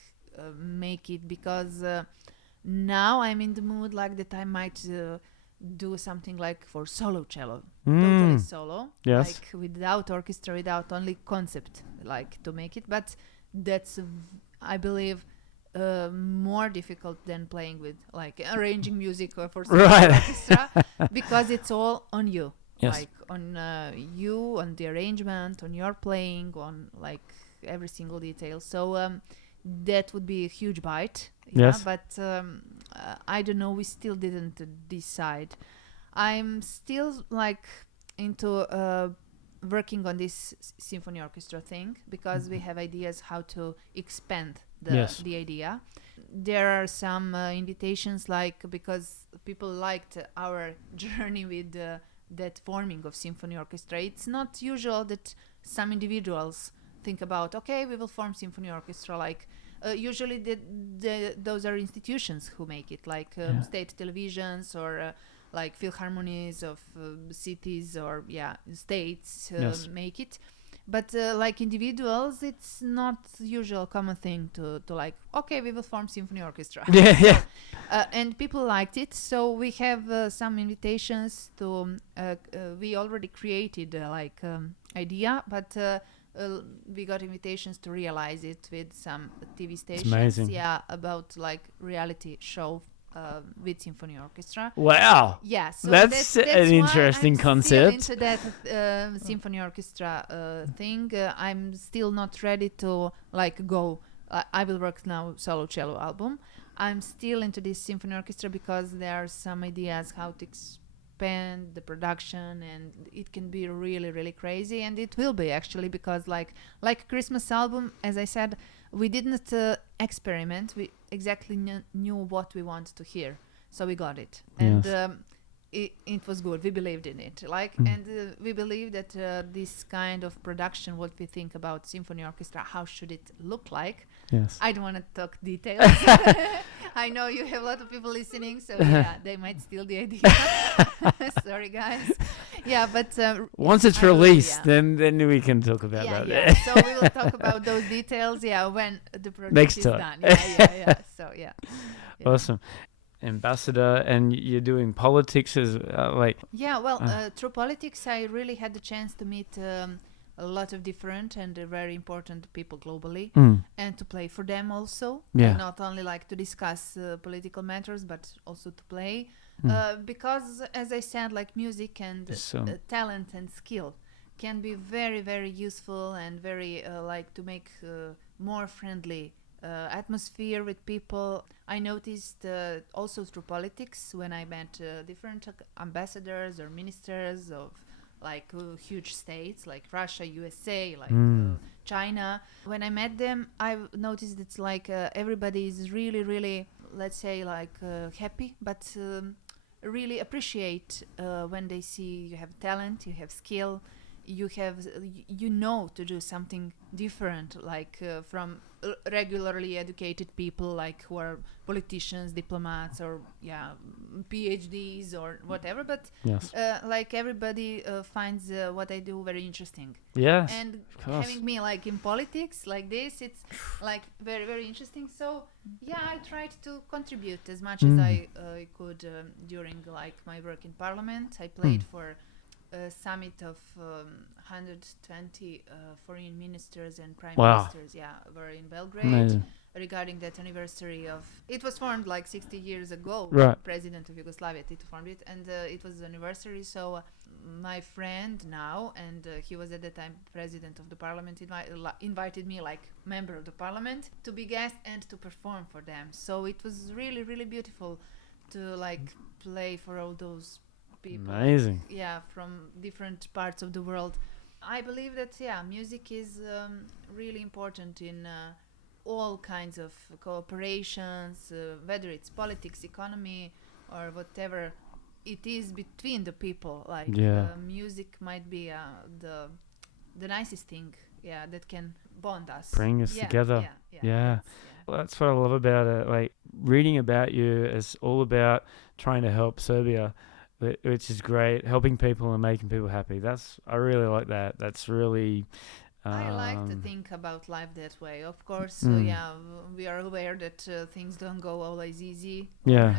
make it, because now I'm in the mood, like, that I might do something like for solo cello, totally solo, Yes. like without orchestra, without only concept, like to make it. But that's I believe more difficult than playing with like arranging music for solo Right. orchestra, because it's all on you. Yes. Like on you, on the arrangement, on your playing, on like every single detail. So that would be a huge bite. Yes. But I don't know. We still didn't decide. I'm still like into working on this symphony orchestra thing, because we have ideas how to expand Yes. the idea. There are some invitations, like, because people liked our journey with that forming of symphony orchestra. It's not usual that some individuals think about, okay, we will form symphony orchestra. Like usually those are institutions who make it, like state televisions or like philharmonies of cities or states Yes. make it. But like it's not usual common thing to like, okay, we will form symphony orchestra. Yeah, yeah. And people liked it, so we have some invitations to we already created idea, but we got invitations to realize it with some TV stations. amazing. Yeah, about like reality show with symphony orchestra. Wow. Yeah, so That's an why interesting I'm concept. Still into that symphony orchestra thing. I'm still not ready to like go. I will work now solo cello album. I'm still into this symphony orchestra because there are some ideas how to expand the production, and it can be really really crazy, and it will be actually because like Christmas album, as I said, we didn't experiment. We exactly knew what we want to hear, so we got it, and Yes. it was good. We believed in it, like, and we believe that this kind of production, what we think about symphony orchestra, how should it look like? Yes. I don't want to talk details. I know you have a lot of people listening, so yeah, they might steal the idea. Sorry, guys. Yeah, but Once it's I will, released, yeah. then we can talk about Yeah, that. yeah. So we will talk about those details. Yeah, when the project Next is time. done. Yeah. So yeah. Yeah. Awesome. Ambassador, and you're doing politics as like Yeah, well, through politics, I really had the chance to meet a lot of different and very important people globally, and to play for them also. Yeah. And not only like to discuss political matters, but also to play. Because, as I said, like music and So- talent and skill can be very, very useful and very like to make more friendly atmosphere with people. I noticed also through politics when I met different ambassadors or ministers of like huge states like Russia, USA, like China. When I met them, I noticed it's like everybody is really, really, let's say, like happy, but really appreciate when they see you have talent, you have skill, you have you know to do something different, like from regularly educated people, like who are politicians, diplomats, or PhDs or whatever. But yes. like everybody finds what I do very interesting. Yes. And of course. having me like in politics like this, it's like very very interesting. So yeah, I tried to contribute as much as I could during like my work in parliament. I played for a summit of 120 foreign ministers and prime Wow. ministers. Yeah, were in Belgrade. Amazing. Regarding that anniversary of, it was formed like 60 years ago. Right. President of Yugoslavia, Tito formed it, and it was the anniversary. So my friend now, and he was at the time president of the parliament, invited me like member of the parliament to be guest and to perform for them. So it was really really beautiful to like play for all those people. Amazing. Yeah, from different parts of the world. I believe that music is really important in all kinds of cooperations, whether it's politics, economy, or whatever it is between the people. Like music might be the nicest thing, that can bond us, Bring us together. Yeah. Well, that's what I love about it. Like reading about you is all about trying to help Serbia, which is great. Helping people and making people happy. I really like that. That's really. I like to think about life that way. Of course, we are aware that things don't go always easy. Yeah.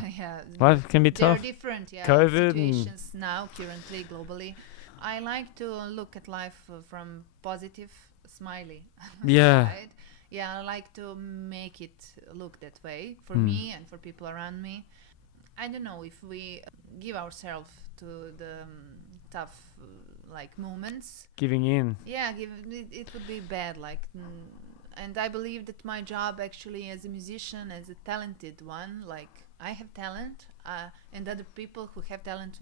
Life can be There are tough. different COVID situations now, currently, globally. I like to look at life from positive, smiley side. Yeah, I like to make it look that way for me and for people around me. I don't know if we give ourselves to the tough like moments. Giving in. Yeah, it would be bad. Like, and I believe that my job actually as a musician, as a talented one, like I have talent, and other people who have talent.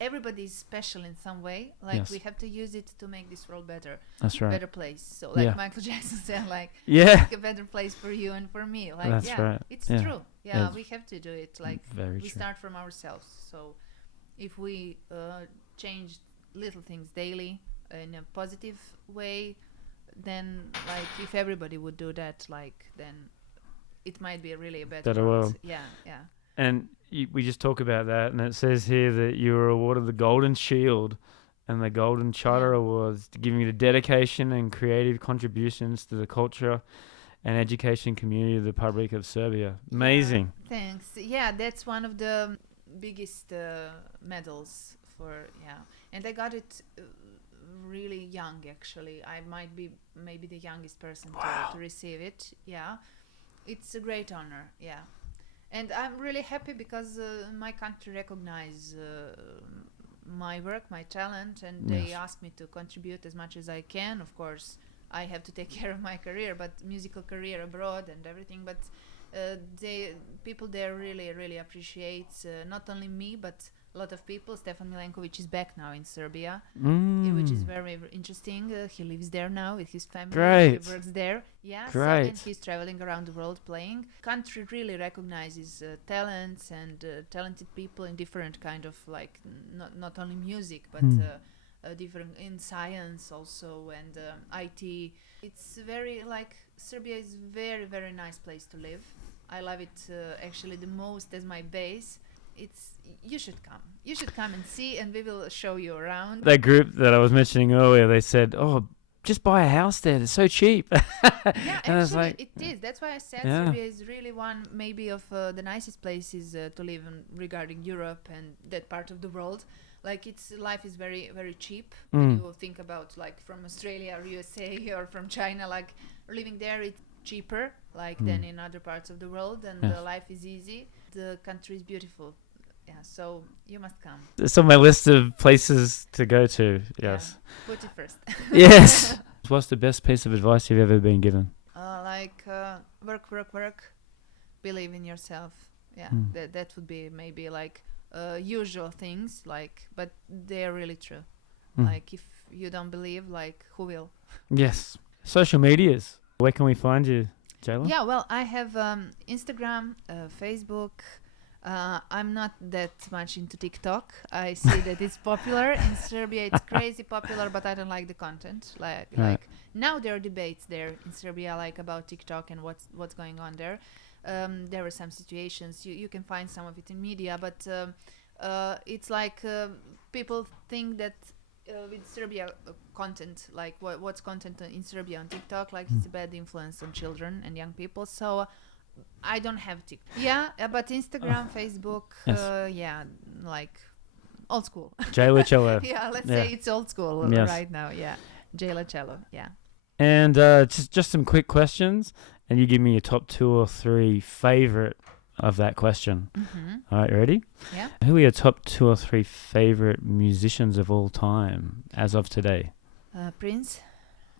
Everybody is special in some way. Like we have to use it to make this world better. That's right. Better place. So like Michael Jackson said, like Yeah. make a better place for you and for me. Like That's right. it's Yeah. true. Yeah. We have to do it. Like Very we true. start from ourselves. So if we change little things daily in a positive way, then like if everybody would do that, like then it might be really a better world. Yeah. And we just talk about that, and it says here that you were awarded the Golden Shield and the Golden Charter Awards, giving you the dedication and creative contributions to the culture and education community of the Republic of Serbia. Amazing. Thanks. Yeah, that's one of the biggest medals for and I got it really young, actually. I might be maybe the youngest person to receive it. Yeah, it's a great honor. Yeah, and I'm really happy because my country recognize my work, my talent, and they ask me to contribute as much as I can. Of course, I have to take care of my career, but musical career abroad and everything. But they people there really appreciate not only me but a lot of people. Stefan Milenkovic is back now in Serbia, which is very interesting. He lives there now with his family. Great. He works there. Yeah. Great. So, and he's traveling around the world playing. Country really recognizes talents and talented people in different kind of like not only music but different in science also and IT. It's very like Serbia is very nice place to live. I love it actually the most as my base. You should come and see, and we will show you around. That group that I was mentioning earlier, they said, "Oh, just buy a house there. It's so cheap." Yeah, and actually, it is. That's why I said Yeah. Serbia is really one maybe of the nicest places to live in regarding Europe and that part of the world. Like life is very cheap. When you think about like from Australia or USA or from China, like living there, it's cheaper like than in other parts of the world, and Yes. life is easy. The country is beautiful. Yeah, so you must come. It's on my list of places to go to. Yes. Yeah, put it first. Yes. What's the best piece of advice you've ever been given? Work. Believe in yourself. Yeah, that would be maybe like usual things, like, but they're really true. Like if you don't believe, like who will? Yes. Social medias. Where can we find you, Jela? Yeah, well, I have Instagram, Facebook. I'm not that much into TikTok. I see that it's popular in Serbia. It's crazy popular, but I don't like the content. Like now there are debates there in Serbia, like about TikTok and what's going on there. There are some situations you can find some of it in media, but it's like people think that with Serbia content, like what's content in Serbia on TikTok, like it's a bad influence on children and young people. So I don't have TikTok. Yeah, but Instagram, Facebook, Yes. yeah, like old school. Jela Cello. Yeah, let's Yeah. say it's old school Yes. right now. Yeah, Jela Cello. Yeah. And just some quick questions, and you give me your top 2 or 3 favorite of that question. All right, you ready? Yeah. Who are your top 2 or 3 favorite musicians of all time as of today? Prince.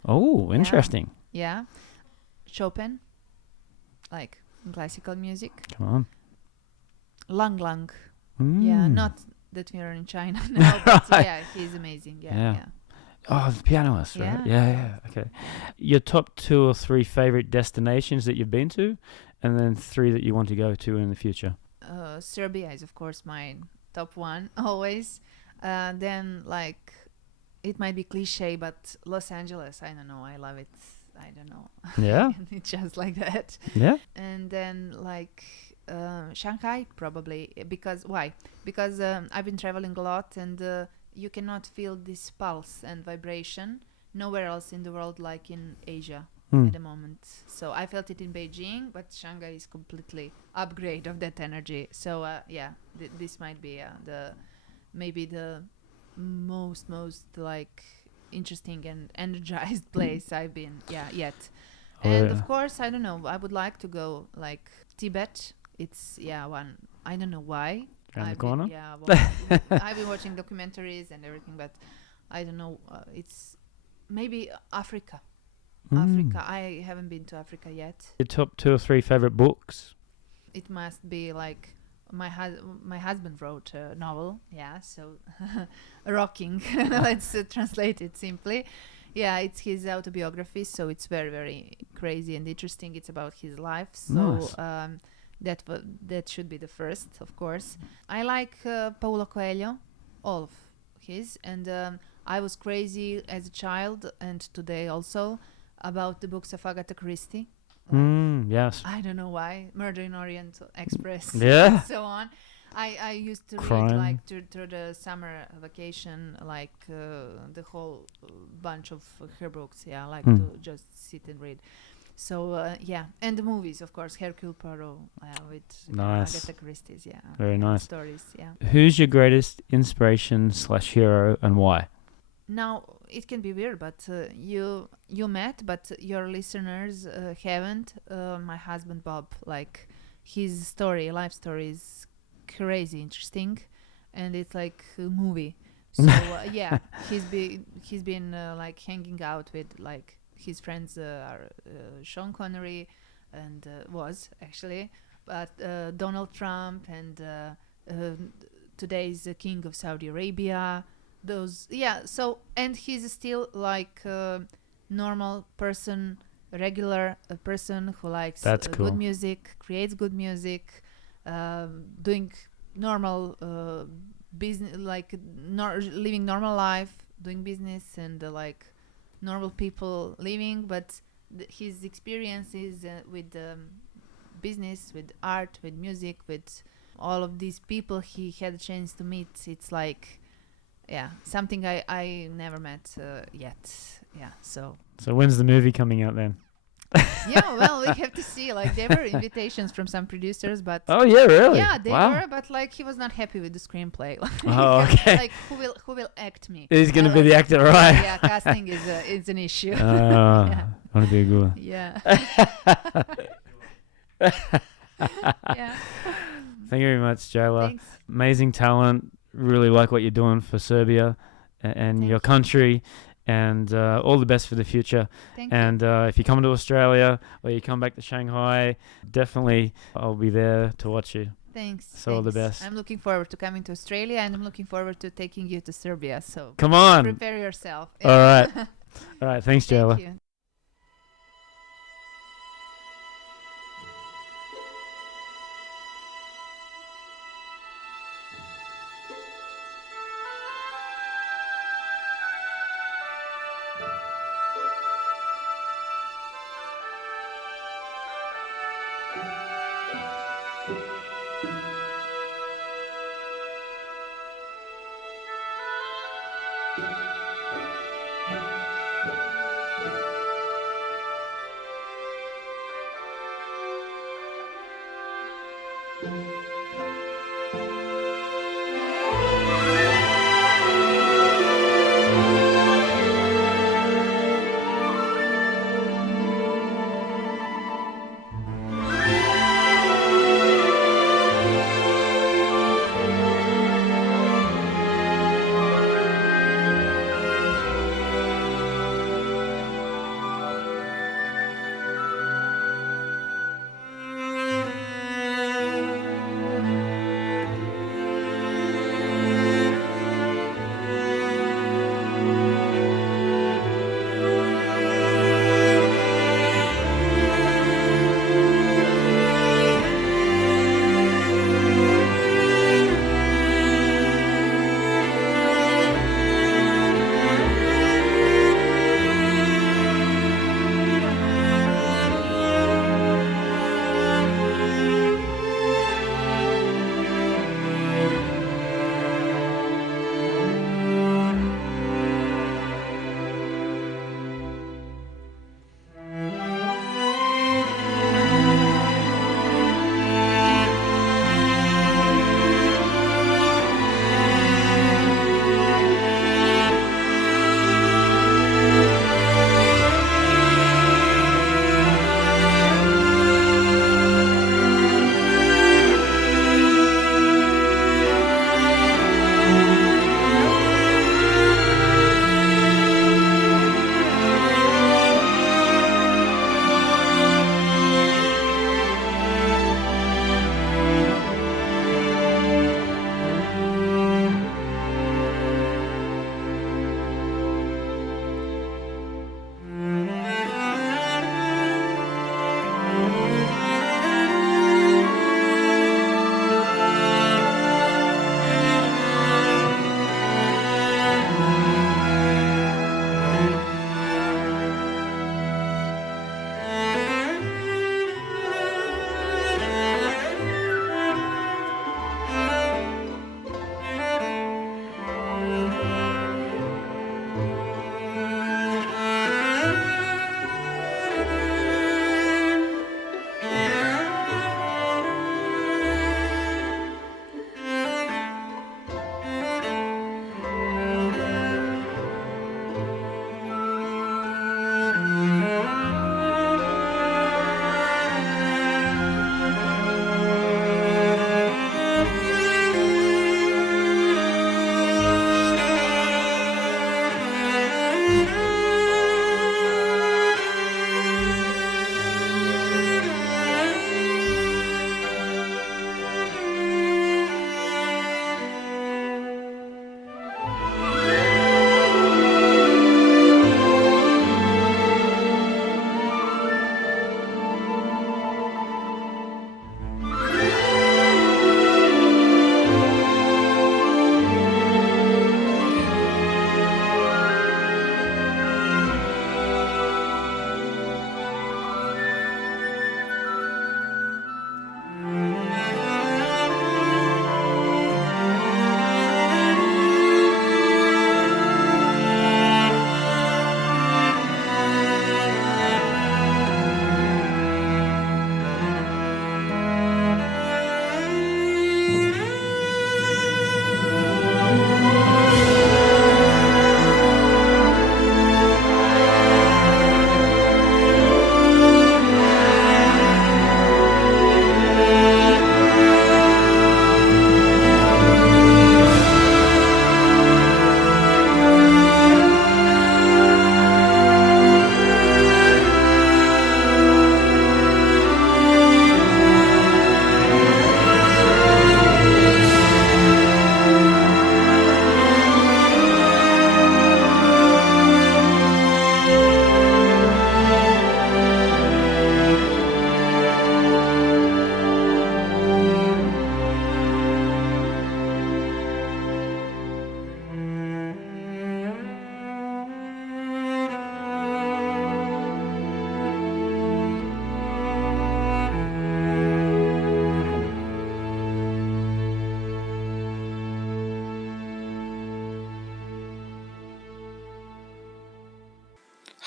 Oh, interesting. Yeah. Chopin. Like classical music. Come on. Lang. Yeah, Mm. not that we are in China now, but yeah, he's amazing. Yeah. Yeah. Oh, the pianist, right? Yeah. Yeah. Okay. Your top 2 or 3 favorite destinations that you've been to, and then 3 that you want to go to in the future. Serbia is of course my top one always. Then like it might be cliche, but Los Angeles, I don't know, I love it. I don't know. Yeah. It's just like that. Yeah. And then like Shanghai probably, because why? Because I've been traveling a lot, and you cannot feel this pulse and vibration nowhere else in the world like in Asia at the moment. So I felt it in Beijing, but Shanghai is completely upgrade of that energy. So yeah, this might be maybe the most like interesting and energized place I've been yet. Oh, And yeah. of course, I don't know, I would like to go like Tibet. It's one, I don't know why. Around the corner? I've been watching documentaries and everything, but I don't know, it's maybe Africa. Africa, I haven't been to Africa yet. Your top 2 or 3 favorite books? It must be like my husband wrote a novel, so rocking. Let's translate it simply. Yeah, it's his autobiography, so it's very crazy and interesting. It's about his life, so Nice. that should be the first, of course. I like Paulo Coelho, all of his, and I was crazy as a child and today also about the books of Agatha Christie. Yes. I don't know why. Murder in Orient Express. Yeah. And so on. I used to Crime. read like through the summer vacation, like the whole bunch of her books. Yeah, like to just sit and read. So and the movies, of course, Hercule Poirot with Nice. Agatha Christie's. Yeah, Very nice. stories. Yeah. Who's your greatest inspiration / hero, and why? now it can be weird, but you met, but your listeners haven't. My husband Bob, like his life story is crazy interesting, and it's like a movie. So yeah, he's been like hanging out with like his friends are Sean Connery, and was actually, but Donald Trump and today's the king of Saudi Arabia. Those, yeah. So, and he's still like a normal person, regular person who likes That's good cool. music, creates good music, doing normal business, like living normal life, doing business, and like normal people living. But his experiences with business, with art, with music, with all of these people he had a chance to meet, it's like, yeah, something I never met yet. Yeah, so when's the movie coming out then? yeah, well, we have to see. Like, there were invitations from some producers, but Oh yeah, really? yeah, they Wow. were, but like he was not happy with the screenplay. Oh, okay. Like, who will act me? He's gonna be Like, the actor, right? yeah, casting is an issue. Oh, Yeah. want to be a good one. Yeah. Yeah. Thank you very much, Jela. Thanks. Amazing talent. Really like what you're doing for Serbia and Thank your you. country, and all the best for the future. Thank you. And if you come to Australia or you come back to Shanghai, definitely I'll be there to watch you. Thanks. So all the thanks. best. I'm looking forward to coming to Australia, and I'm looking forward to taking you to Serbia. So Come on. prepare yourself. All right. All right. Thanks, Jela. Thank you.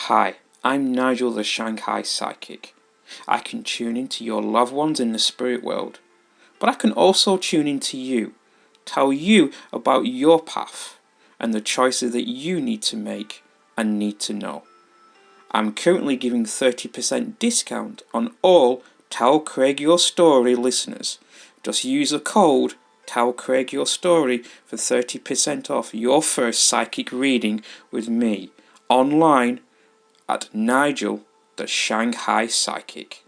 Hi, I'm Nigel the Shanghai Psychic. I can tune into your loved ones in the spirit world, but I can also tune into you, tell you about your path and the choices that you need to make and need to know. I'm currently giving 30% discount on all Tell Craig Your Story listeners. Just use the code Tell Craig Your Story for 30% off your first psychic reading with me online at Nigel the Shanghai Psychic.